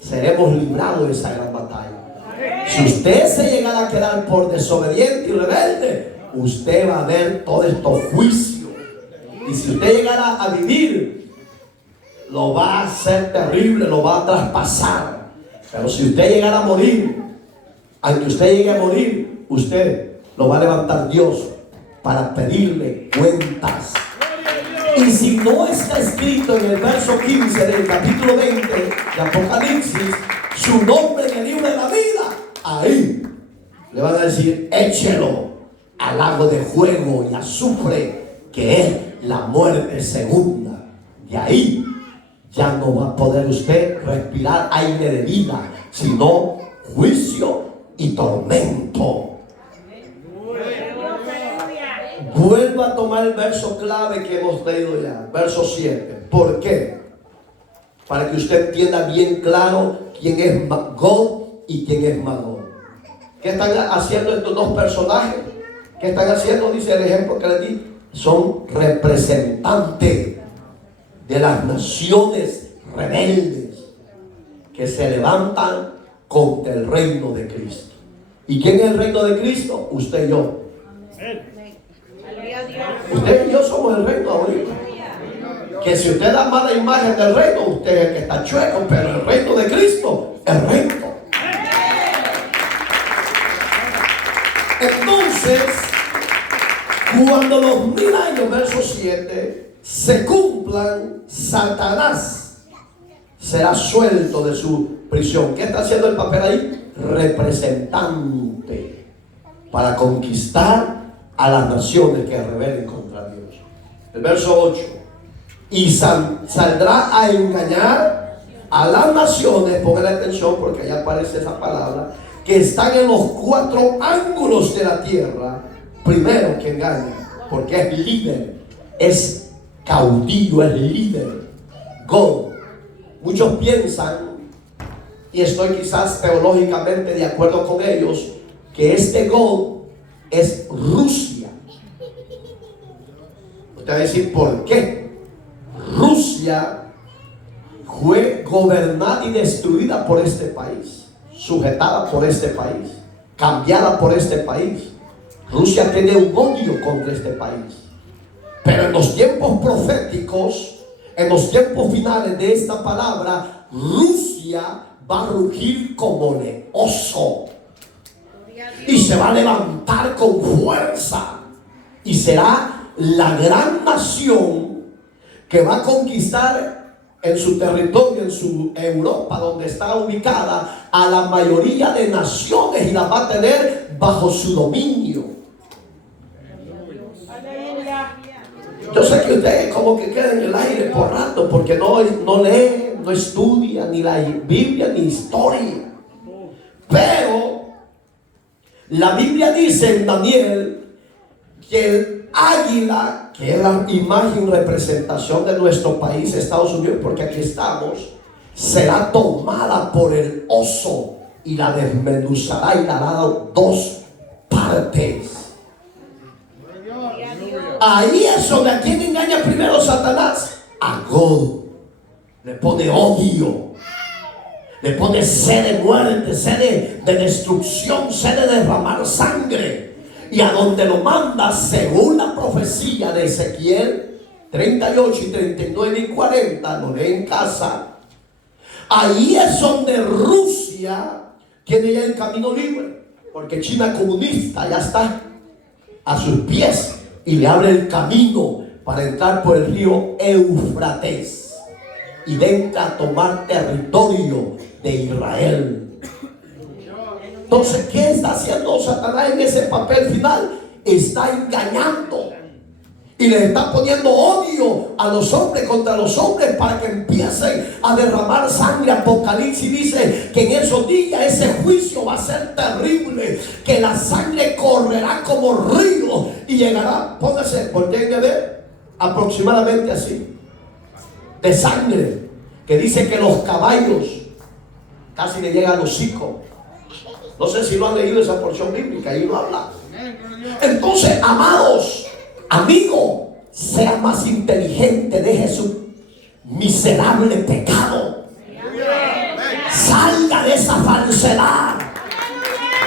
seremos librados de esa gran batalla. Si usted se llegara a quedar por desobediente y rebelde, usted va a ver todos estos juicios. Y si usted llegara a vivir, lo va a hacer terrible, lo va a traspasar. Pero si usted llegara a morir, aunque usted llegue a morir, usted lo va a levantar Dios para pedirle cuentas. Y si no está escrito en el verso 15 del capítulo 20 de Apocalipsis su nombre en el libro de la vida, ahí le van a decir: échelo al lago de fuego y azufre, que es la muerte segunda. De ahí ya no va a poder usted respirar aire de vida, sino juicio y tormento. Vuelvo a tomar el verso clave que hemos leído ya, verso 7. ¿Por qué? Para que usted entienda bien claro quién es Gog y quién es Magog. ¿Qué están haciendo estos dos personajes? ¿Qué están haciendo? Dice el ejemplo que les di. Son representantes de las naciones rebeldes que se levantan contra el reino de Cristo. ¿Y quién es el reino de Cristo? Usted y yo. Usted y yo somos el reino ahorita. Que si usted da mala imagen del reino, usted es el que está chueco, pero el reino de Cristo es recto. Entonces, cuando los 1000 años, verso 7, se cumplan, Satanás será suelto de su prisión. ¿Qué está haciendo el papel ahí? Representante para conquistar a las naciones que rebelen contra Dios. El verso 8. Y saldrá a engañar a las naciones, pongan atención porque allá aparece esa palabra, que están en los 4 ángulos de la tierra. Primero que engaña, porque es líder, es caudillo, es líder. Gog. Muchos piensan, y estoy quizás teológicamente de acuerdo con ellos, que este Gog es Rusia. Usted va a decir, ¿por qué? Rusia fue gobernada y destruida por este país, sujetada por este país, cambiada por este país. Rusia tiene un odio contra este país. Pero en los tiempos proféticos, en los tiempos finales de esta palabra, Rusia va a rugir como leoso y se va a levantar con fuerza y será la gran nación que va a conquistar en su territorio, en su Europa, donde está ubicada, a la mayoría de naciones y las va a tener bajo su dominio. Yo sé que usted como que queda en el aire por rato porque no lee, no estudia ni la Biblia ni historia. Pero La Biblia dice en Daniel que el águila, que es la imagen, representación de nuestro país, Estados Unidos, porque aquí estamos, será tomada por el oso y la desmenuzará y la hará dos partes. Ahí es donde a quien engaña primero Satanás. A God le pone odio, le pone sed de muerte, sed de destrucción, sed de derramar sangre. Y a donde lo manda, según la profecía de Ezequiel 38 y 39 y 40, lo lee en casa. Ahí es donde Rusia tiene ya el camino libre, porque China comunista ya está a sus pies y le abre el camino para entrar por el río Éufrates y entra a tomar territorio de Israel. Entonces, ¿qué está haciendo Satanás en ese papel final? Está engañando y les está poniendo odio a los hombres contra los hombres para que empiecen a derramar sangre. Apocalipsis dice que en esos días ese juicio va a ser terrible, que la sangre correrá como río y llegará, póngase, volteen a ver, aproximadamente así, de sangre, que dice que los caballos casi le llegan al hocico. No sé si lo han leído esa porción bíblica, ahí lo habla. Entonces, amados, amigo, sea más inteligente, deje su miserable pecado, salga de esa falsedad,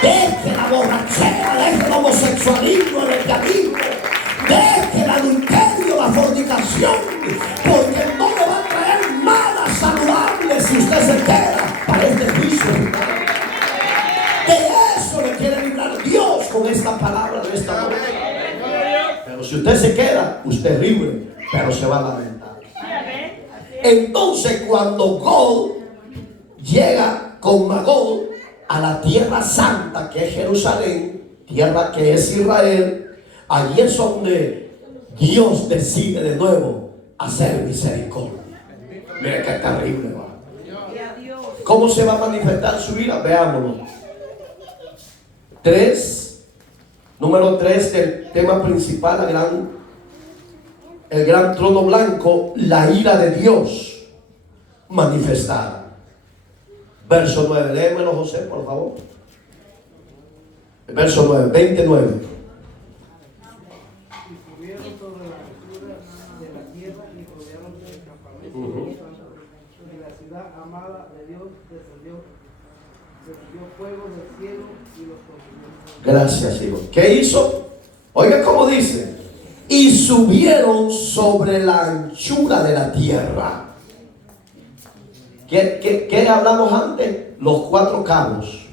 deje la borrachera, deje el homosexualismo, el lesbianismo, deje el adulterio, la fornicación, porque no le va a traer nada saludable si usted se queda para este juicio. De eso le quiere librar Dios con esta palabra de esta noche. Pero si usted se queda, usted es libre, pero se va a lamentar. Entonces, cuando Gog llega con Magog a la tierra santa, que es Jerusalén, tierra que es Israel, allí es donde Dios decide de nuevo hacer misericordia. Mira qué terrible, va. ¿Cómo se va a manifestar su ira? Veámoslo. Número 3 del tema principal, el gran trono blanco, la ira de Dios manifestada. Verso 9, léemelo, José, por favor. Verso 9, 29. Y subieron sobre la altura de la tierra y rodearon el campamento santo. Y la ciudad amada de Dios descendió fuego del cielo y los consumió. Gracias, hijo. ¿Qué hizo? Oiga cómo dice: y subieron sobre la anchura de la tierra. ¿Qué hablamos antes? Los 4 cabos.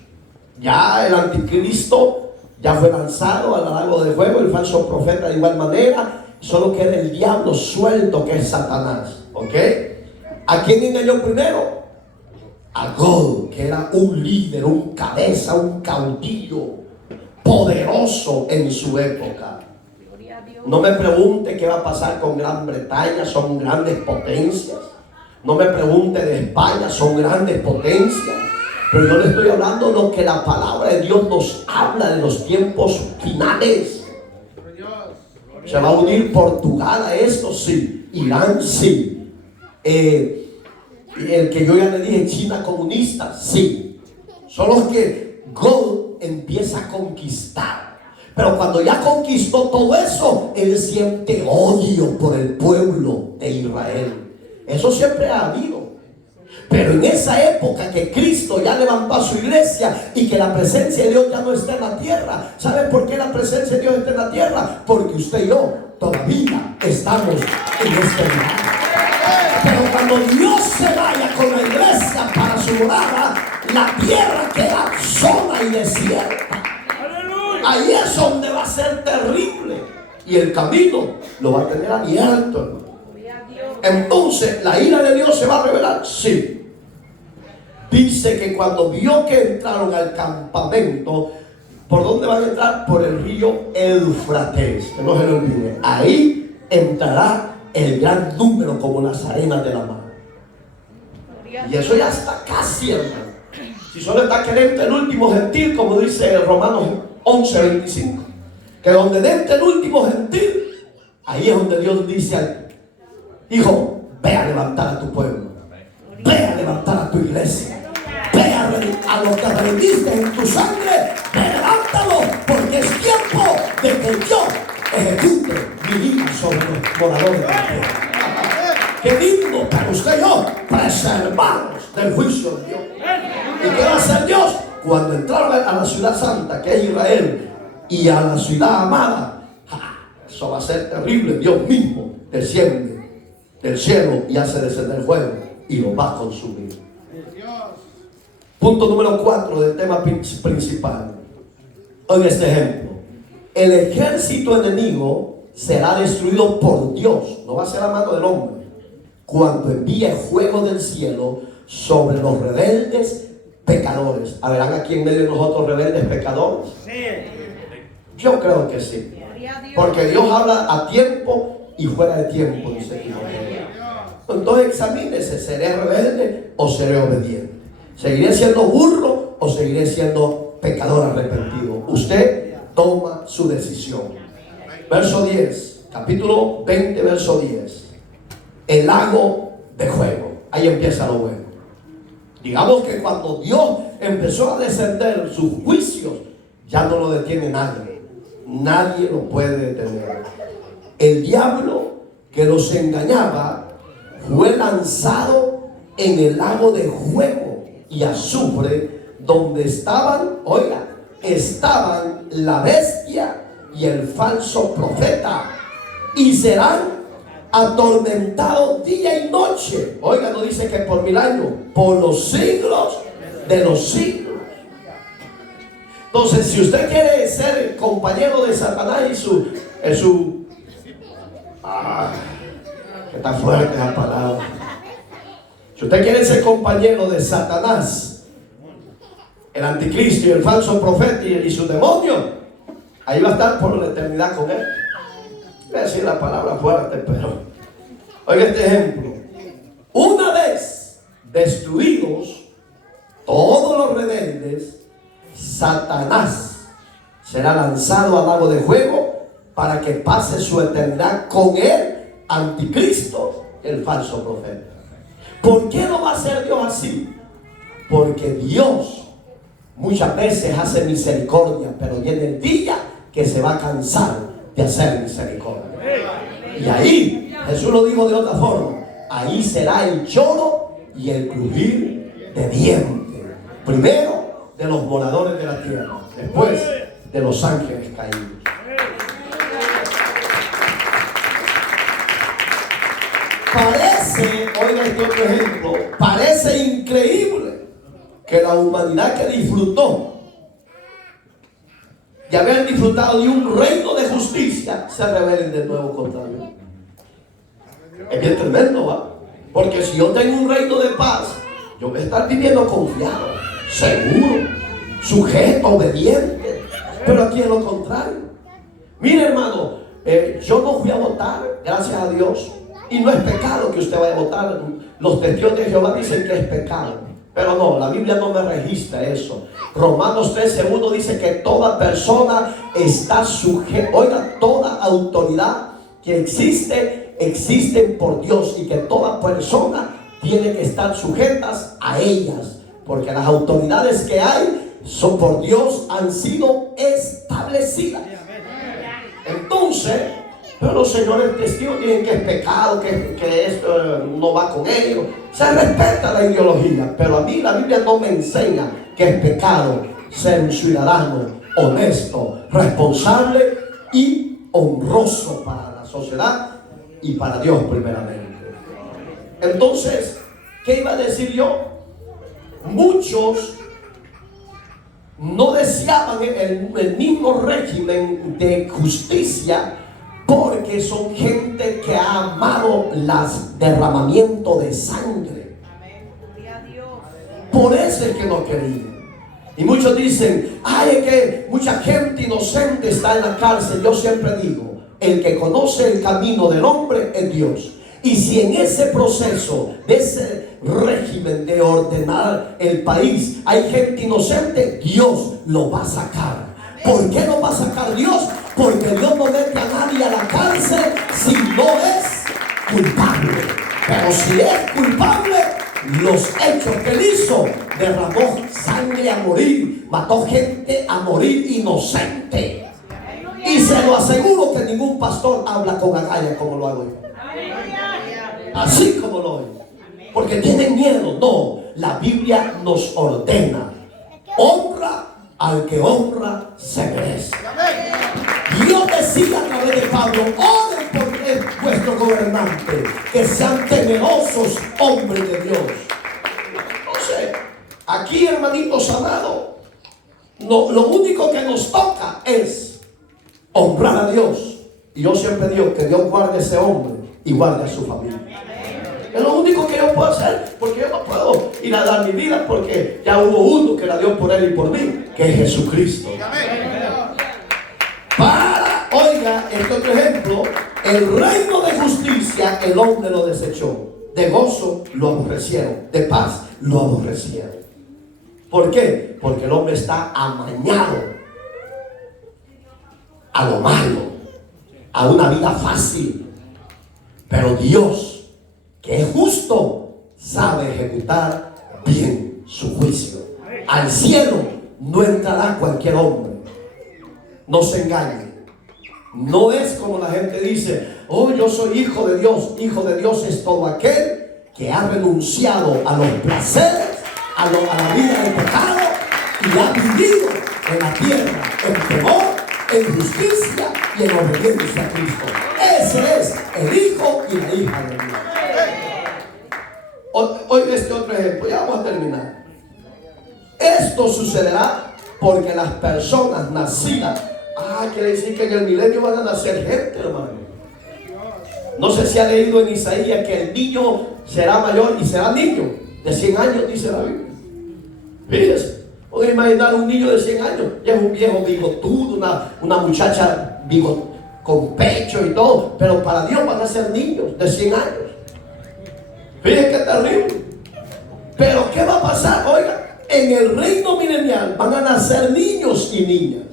Ya el anticristo ya fue lanzado al lago de fuego, el falso profeta de igual manera. Solo queda el diablo suelto, que es Satanás. ¿Ok? ¿A quién engañó primero? A Gog, que era un líder, un cabeza, un caudillo poderoso en su época. No me pregunte qué va a pasar con Gran Bretaña, son grandes potencias. No me pregunte de España, son grandes potencias. Pero yo le estoy hablando lo que la palabra de Dios nos habla de los tiempos finales. Se va a unir Portugal a esto, sí. Irán, sí. El que yo ya le dije, China comunista, sí. Son los que Gog empieza a conquistar. Pero cuando ya conquistó todo eso, él siente odio por el pueblo de Israel. Eso siempre ha habido. Pero en esa época que Cristo ya levantó a su iglesia y que la presencia de Dios ya no está en la tierra. ¿Sabe por qué la presencia de Dios está en la tierra? Porque usted y yo todavía estamos en este lugar. Pero cuando Dios se vaya con la iglesia para su morada, la tierra queda sola y desierta. Ahí es donde va a ser terrible. Y el camino lo va a tener abierto, hermano. Entonces, ¿la ira de Dios se va a revelar? Sí. Dice que cuando vio que entraron al campamento, ¿por dónde van a entrar? Por el río Éufrates. Que no se lo olvide. Ahí entrará el gran número como las arenas de la mar. Y eso ya está casi, hermano. Si solo está querente el último gentil, como dice Romanos 11:25. Que donde entre el último gentil, ahí es donde Dios dice al hijo: ve a levantar a tu pueblo, ve a levantar a tu iglesia, ve a lo que rendiste en tu sangre, ve, levántalo, porque es tiempo de que yo ejecute mi ira sobre los moradores de la tierra. Qué lindo para usted y yo preservarnos del juicio de Dios. ¿Y qué va a hacer Dios? Cuando entraron a la ciudad santa, que es Israel, y a la ciudad amada, eso va a ser terrible. Dios mismo desciende del cielo y hace descender fuego y lo va a consumir. Punto número 4 del tema principal. Oiga este ejemplo: el ejército enemigo será destruido por Dios, no va a ser a mano del hombre, cuando envíe fuego del cielo sobre los rebeldes pecadores. ¿Habrán aquí en medio de nosotros rebeldes pecadores? Sí. Yo creo que sí, porque Dios habla a tiempo y fuera de tiempo, dice Timoteo. Entonces examínese: ¿seré rebelde o seré obediente? ¿Seguiré siendo burro o seguiré siendo pecador arrepentido? Usted toma su decisión. Verso 10, capítulo 20, verso 10. El lago de fuego. Ahí empieza lo bueno. Digamos que cuando Dios empezó a descender sus juicios, ya no lo detiene nadie. Nadie lo puede detener. El diablo que los engañaba fue lanzado en el lago de fuego y azufre, donde estaban la bestia y el falso profeta, y serán atormentados día y noche. Oiga, no dice que por 1000 años, por los siglos de los siglos. Entonces, si usted quiere ser compañero de Satanás y que está fuerte la palabra. Si usted quiere ser compañero de Satanás, el anticristo y el falso profeta y su demonio, ahí va a estar por la eternidad con él. Voy a decir la palabra fuerte, pero oiga este ejemplo: una vez destruidos todos los rebeldes, Satanás será lanzado al lago de fuego para que pase su eternidad con el anticristo, el falso profeta. ¿Por qué lo va a hacer Dios así? Porque Dios muchas veces hace misericordia, pero viene el día que se va a cansar de hacer misericordia. Y ahí, Jesús lo dijo de otra forma: ahí será el lloro y el crujir de dientes. Primero de los moradores de la tierra, después de los ángeles caídos. Parece, oiga este otro ejemplo, parece increíble que la humanidad que disfrutó de haber disfrutado de un reino de justicia se rebelen de nuevo contra Dios. Es bien tremendo, ¿va? Porque si yo tengo un reino de paz, yo voy a estar viviendo confiado, seguro, sujeto, obediente. Pero aquí es lo contrario. Mire, hermano, yo no fui a votar, gracias a Dios. Y no es pecado que usted vaya a votar. Los testigos de Jehová dicen que es pecado, pero no, la Biblia no me registra eso. Romanos 13:1 dice que toda persona está sujeta. Oiga, toda autoridad que existen por Dios, y que toda persona tiene que estar sujetas a ellas, porque las autoridades que hay son por Dios, han sido establecidas. Entonces, pero los señores testigos dicen que es pecado, que esto no va con ellos. Se respeta la ideología, pero a mí la Biblia no me enseña que es pecado ser un ciudadano honesto, responsable y honroso para la sociedad y para Dios primeramente. Entonces, ¿qué iba a decir yo? Muchos no deseaban el mismo régimen de justicia, porque son gente que ha amado el derramamiento de sangre. Por eso es que no querían. Y muchos dicen: ay, es que mucha gente inocente está en la cárcel. Yo siempre digo: el que conoce el camino del hombre es Dios. Y si en ese proceso, de ese régimen de ordenar el país, hay gente inocente, Dios lo va a sacar. ¿Por qué no va a sacar Dios? Porque Dios no mete a nadie a la cárcel si no es culpable. Pero si es culpable, los hechos que él hizo, derramó sangre a morir, mató gente a morir inocente. Y se lo aseguro que ningún pastor habla con agallas como lo hago yo. Así como lo oigo. Porque tienen miedo. No, la Biblia nos ordena: honra al que honra se merece. Dios decía a través de Pablo: oren por vuestro gobernante, que sean temerosos hombres de Dios. Entonces, aquí, hermanitos amados, lo único que nos toca es honrar a Dios. Y yo siempre digo que Dios guarde a ese hombre y guarde a su familia. Es lo único que yo puedo hacer, porque yo no puedo ir a dar mi vida, porque ya hubo uno que la dio por él y por mí, que es Jesucristo. Oiga, este otro ejemplo: el reino de justicia el hombre lo desechó, de gozo lo aborrecieron, de paz lo aborrecieron. ¿Por qué? Porque el hombre está amañado a lo malo, a una vida fácil. Pero Dios, que es justo, sabe ejecutar bien su juicio. Al cielo no entrará cualquier hombre. No se engañe. No es como la gente dice: oh, yo soy hijo de Dios. Hijo de Dios es todo aquel que ha renunciado a los placeres, a la vida del pecado, y ha vivido en la tierra en temor, en justicia y en obediencia a Cristo. Ese es el hijo y la hija de Dios. Hoy este otro ejemplo, ya vamos a terminar. Esto sucederá porque las personas nacidas, quiere decir que en el milenio van a nacer gente, hermano. No sé si ha leído en Isaías que el niño será mayor y será niño de 100 años, dice la Biblia. Fíjese, pueden imaginar un niño de 100 años, ya es un viejo bigotudo, una muchacha con pecho y todo, pero para Dios van a ser niños de 100 años. Fíjense qué terrible. Pero ¿qué va a pasar? Oiga, en el reino milenial van a nacer niños y niñas.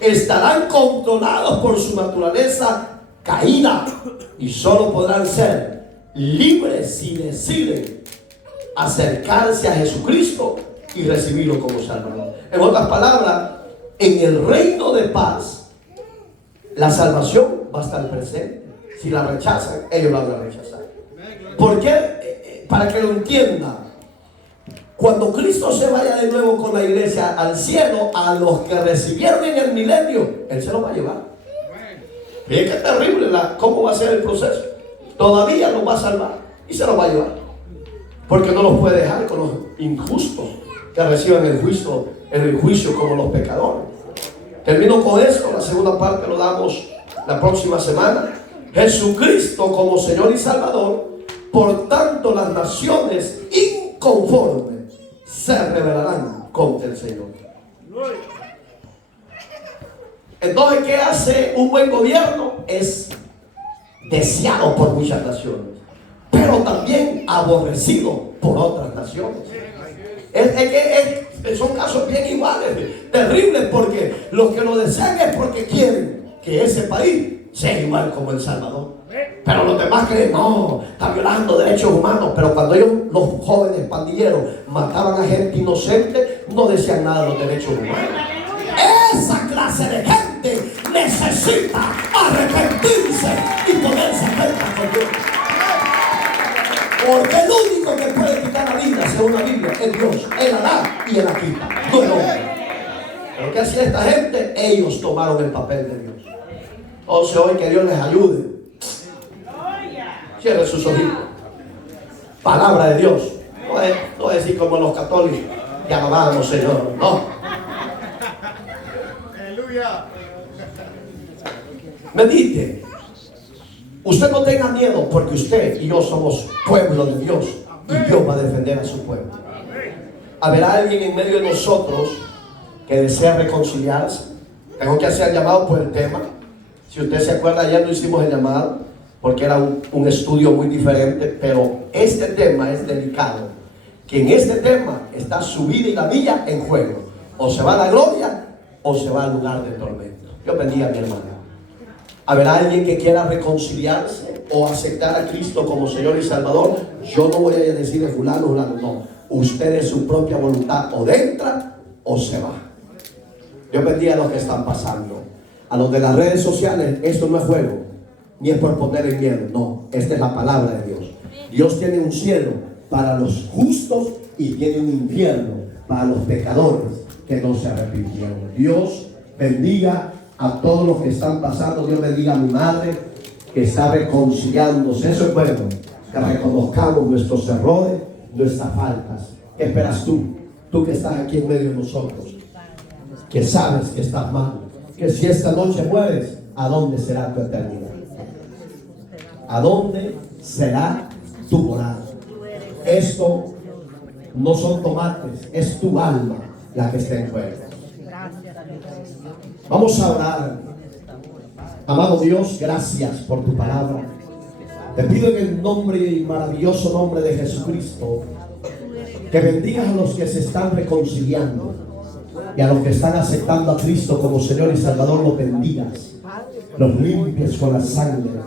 Estarán controlados por su naturaleza caída y solo podrán ser libres si deciden acercarse a Jesucristo y recibirlo como Salvador. En otras palabras, en el reino de paz, la salvación va a estar presente. Si la rechazan, ellos la van a rechazar. ¿Por qué? Para que lo entiendan. Cuando Cristo se vaya de nuevo con la iglesia al cielo, a los que recibieron en el milenio, Él se los va a llevar. Fíjense qué terrible cómo va a ser el proceso. Todavía los va a salvar y se los va a llevar. Porque no los puede dejar con los injustos que reciban el juicio como los pecadores. Termino con esto. La segunda parte lo damos la próxima semana. Jesucristo como Señor y Salvador. Por tanto, las naciones inconformes se rebelarán contra el Señor. Entonces, ¿qué hace un buen gobierno? Es deseado por muchas naciones, pero también aborrecido por otras naciones. Son casos bien iguales, terribles, porque los que lo desean es porque quieren que ese país sea igual como El Salvador. Pero los demás creen: no, está violando derechos humanos. Pero cuando ellos, los jóvenes pandilleros, mataban a gente inocente, no decían nada de los derechos humanos. Esa clase de gente necesita arrepentirse y ponerse a cuenta con Dios. Porque el único que puede quitar la vida, según la Biblia, es Dios. Él la da y Él la quita, no el hombre. Pero ¿qué hacía esta gente? Ellos tomaron el papel de Dios. Entonces hoy que Dios les ayude. Cierren sus ojitos. Palabra de Dios. No es decir como los católicos: que alabamos, Señor. No. Aleluya. Medite. Usted no tenga miedo, porque usted y yo somos pueblo de Dios y Dios va a defender a su pueblo. Habrá alguien en medio de nosotros que desea reconciliarse. Tengo que hacer llamado por el tema. Si usted se acuerda, ayer no hicimos el llamado porque era un estudio muy diferente, pero este tema es delicado, que en este tema está su vida y la mía en juego. O se va a la gloria o se va al lugar de tormento. Yo bendiga a mi hermana. ¿Habrá alguien que quiera reconciliarse o aceptar a Cristo como Señor y Salvador? Yo no voy a decir de fulano, no. Usted es su propia voluntad, o entra o se va. Yo bendiga a los que están pasando. A los de las redes sociales, esto no es juego, ni es por poner en miedo. No, esta es la palabra de Dios. Dios tiene un cielo para los justos y tiene un infierno para los pecadores que no se arrepintieron. Dios bendiga a todos los que están pasando. Dios bendiga a mi madre que está reconciliándose. Eso es bueno, que reconozcamos nuestros errores, nuestras faltas. ¿Qué esperas tú? Tú que estás aquí en medio de nosotros, que sabes que estás mal, que si esta noche mueres, ¿a dónde será tu eternidad? ¿A dónde será tu morada? Esto no son tomates, es tu alma la que está en juego. Vamos a orar. Amado Dios, gracias por tu palabra. Te pido en el nombre y maravilloso nombre de Jesucristo que bendigas a los que se están reconciliando y a los que están aceptando a Cristo como Señor y Salvador. Los bendigas, los limpies con la sangre,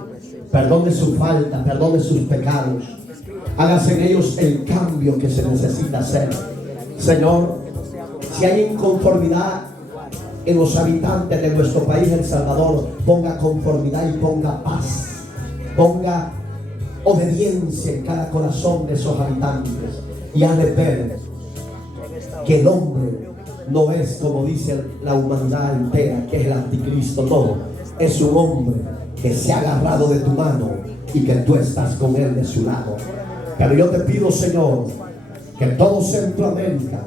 perdone su falta, perdone sus pecados, hágase en ellos el cambio que se necesita hacer. Señor, si hay inconformidad en los habitantes de nuestro país, El Salvador, ponga conformidad y ponga paz, ponga obediencia en cada corazón de esos habitantes y hazle ver que el hombre no es como dice la humanidad entera, que es el anticristo. No, es un hombre que se ha agarrado de tu mano y que tú estás con él de su lado. Pero yo te pido, Señor, que todo Centroamérica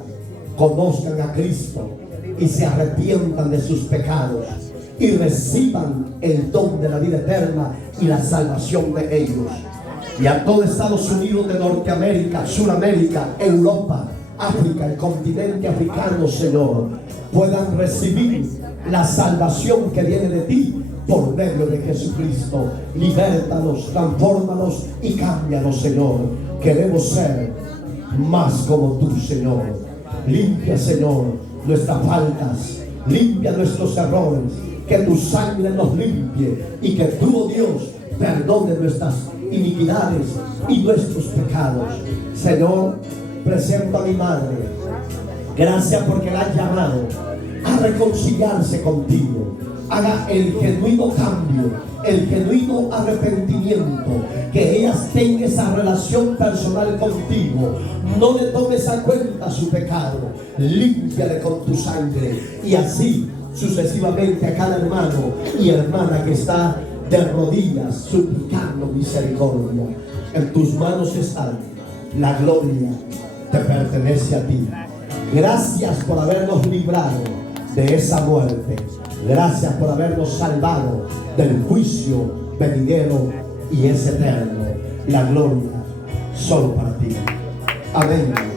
conozcan a Cristo y se arrepientan de sus pecados y reciban el don de la vida eterna y la salvación de ellos. Y a todo Estados Unidos de Norteamérica, Sudamérica, Europa, África, el continente africano, Señor, puedan recibir la salvación que viene de ti por medio de Jesucristo. Libértanos, transfórmanos y cámbianos, Señor. Queremos ser más como tú, Señor. Limpia, Señor, nuestras faltas, limpia nuestros errores, que tu sangre nos limpie y que tú, oh Dios, perdone nuestras iniquidades y nuestros pecados. Señor, presento a mi madre. Gracias porque la has llamado a reconciliarse contigo. Haga el genuino cambio, el genuino arrepentimiento, que ella tenga esa relación personal contigo. No le tomes a cuenta su pecado, límpiale con tu sangre, y así sucesivamente a cada hermano y hermana que está de rodillas suplicando misericordia. En tus manos está la gloria, te pertenece a ti. Gracias por habernos librado de esa muerte. Gracias por habernos salvado del juicio venidero y es eterno. La gloria solo para ti. Amén.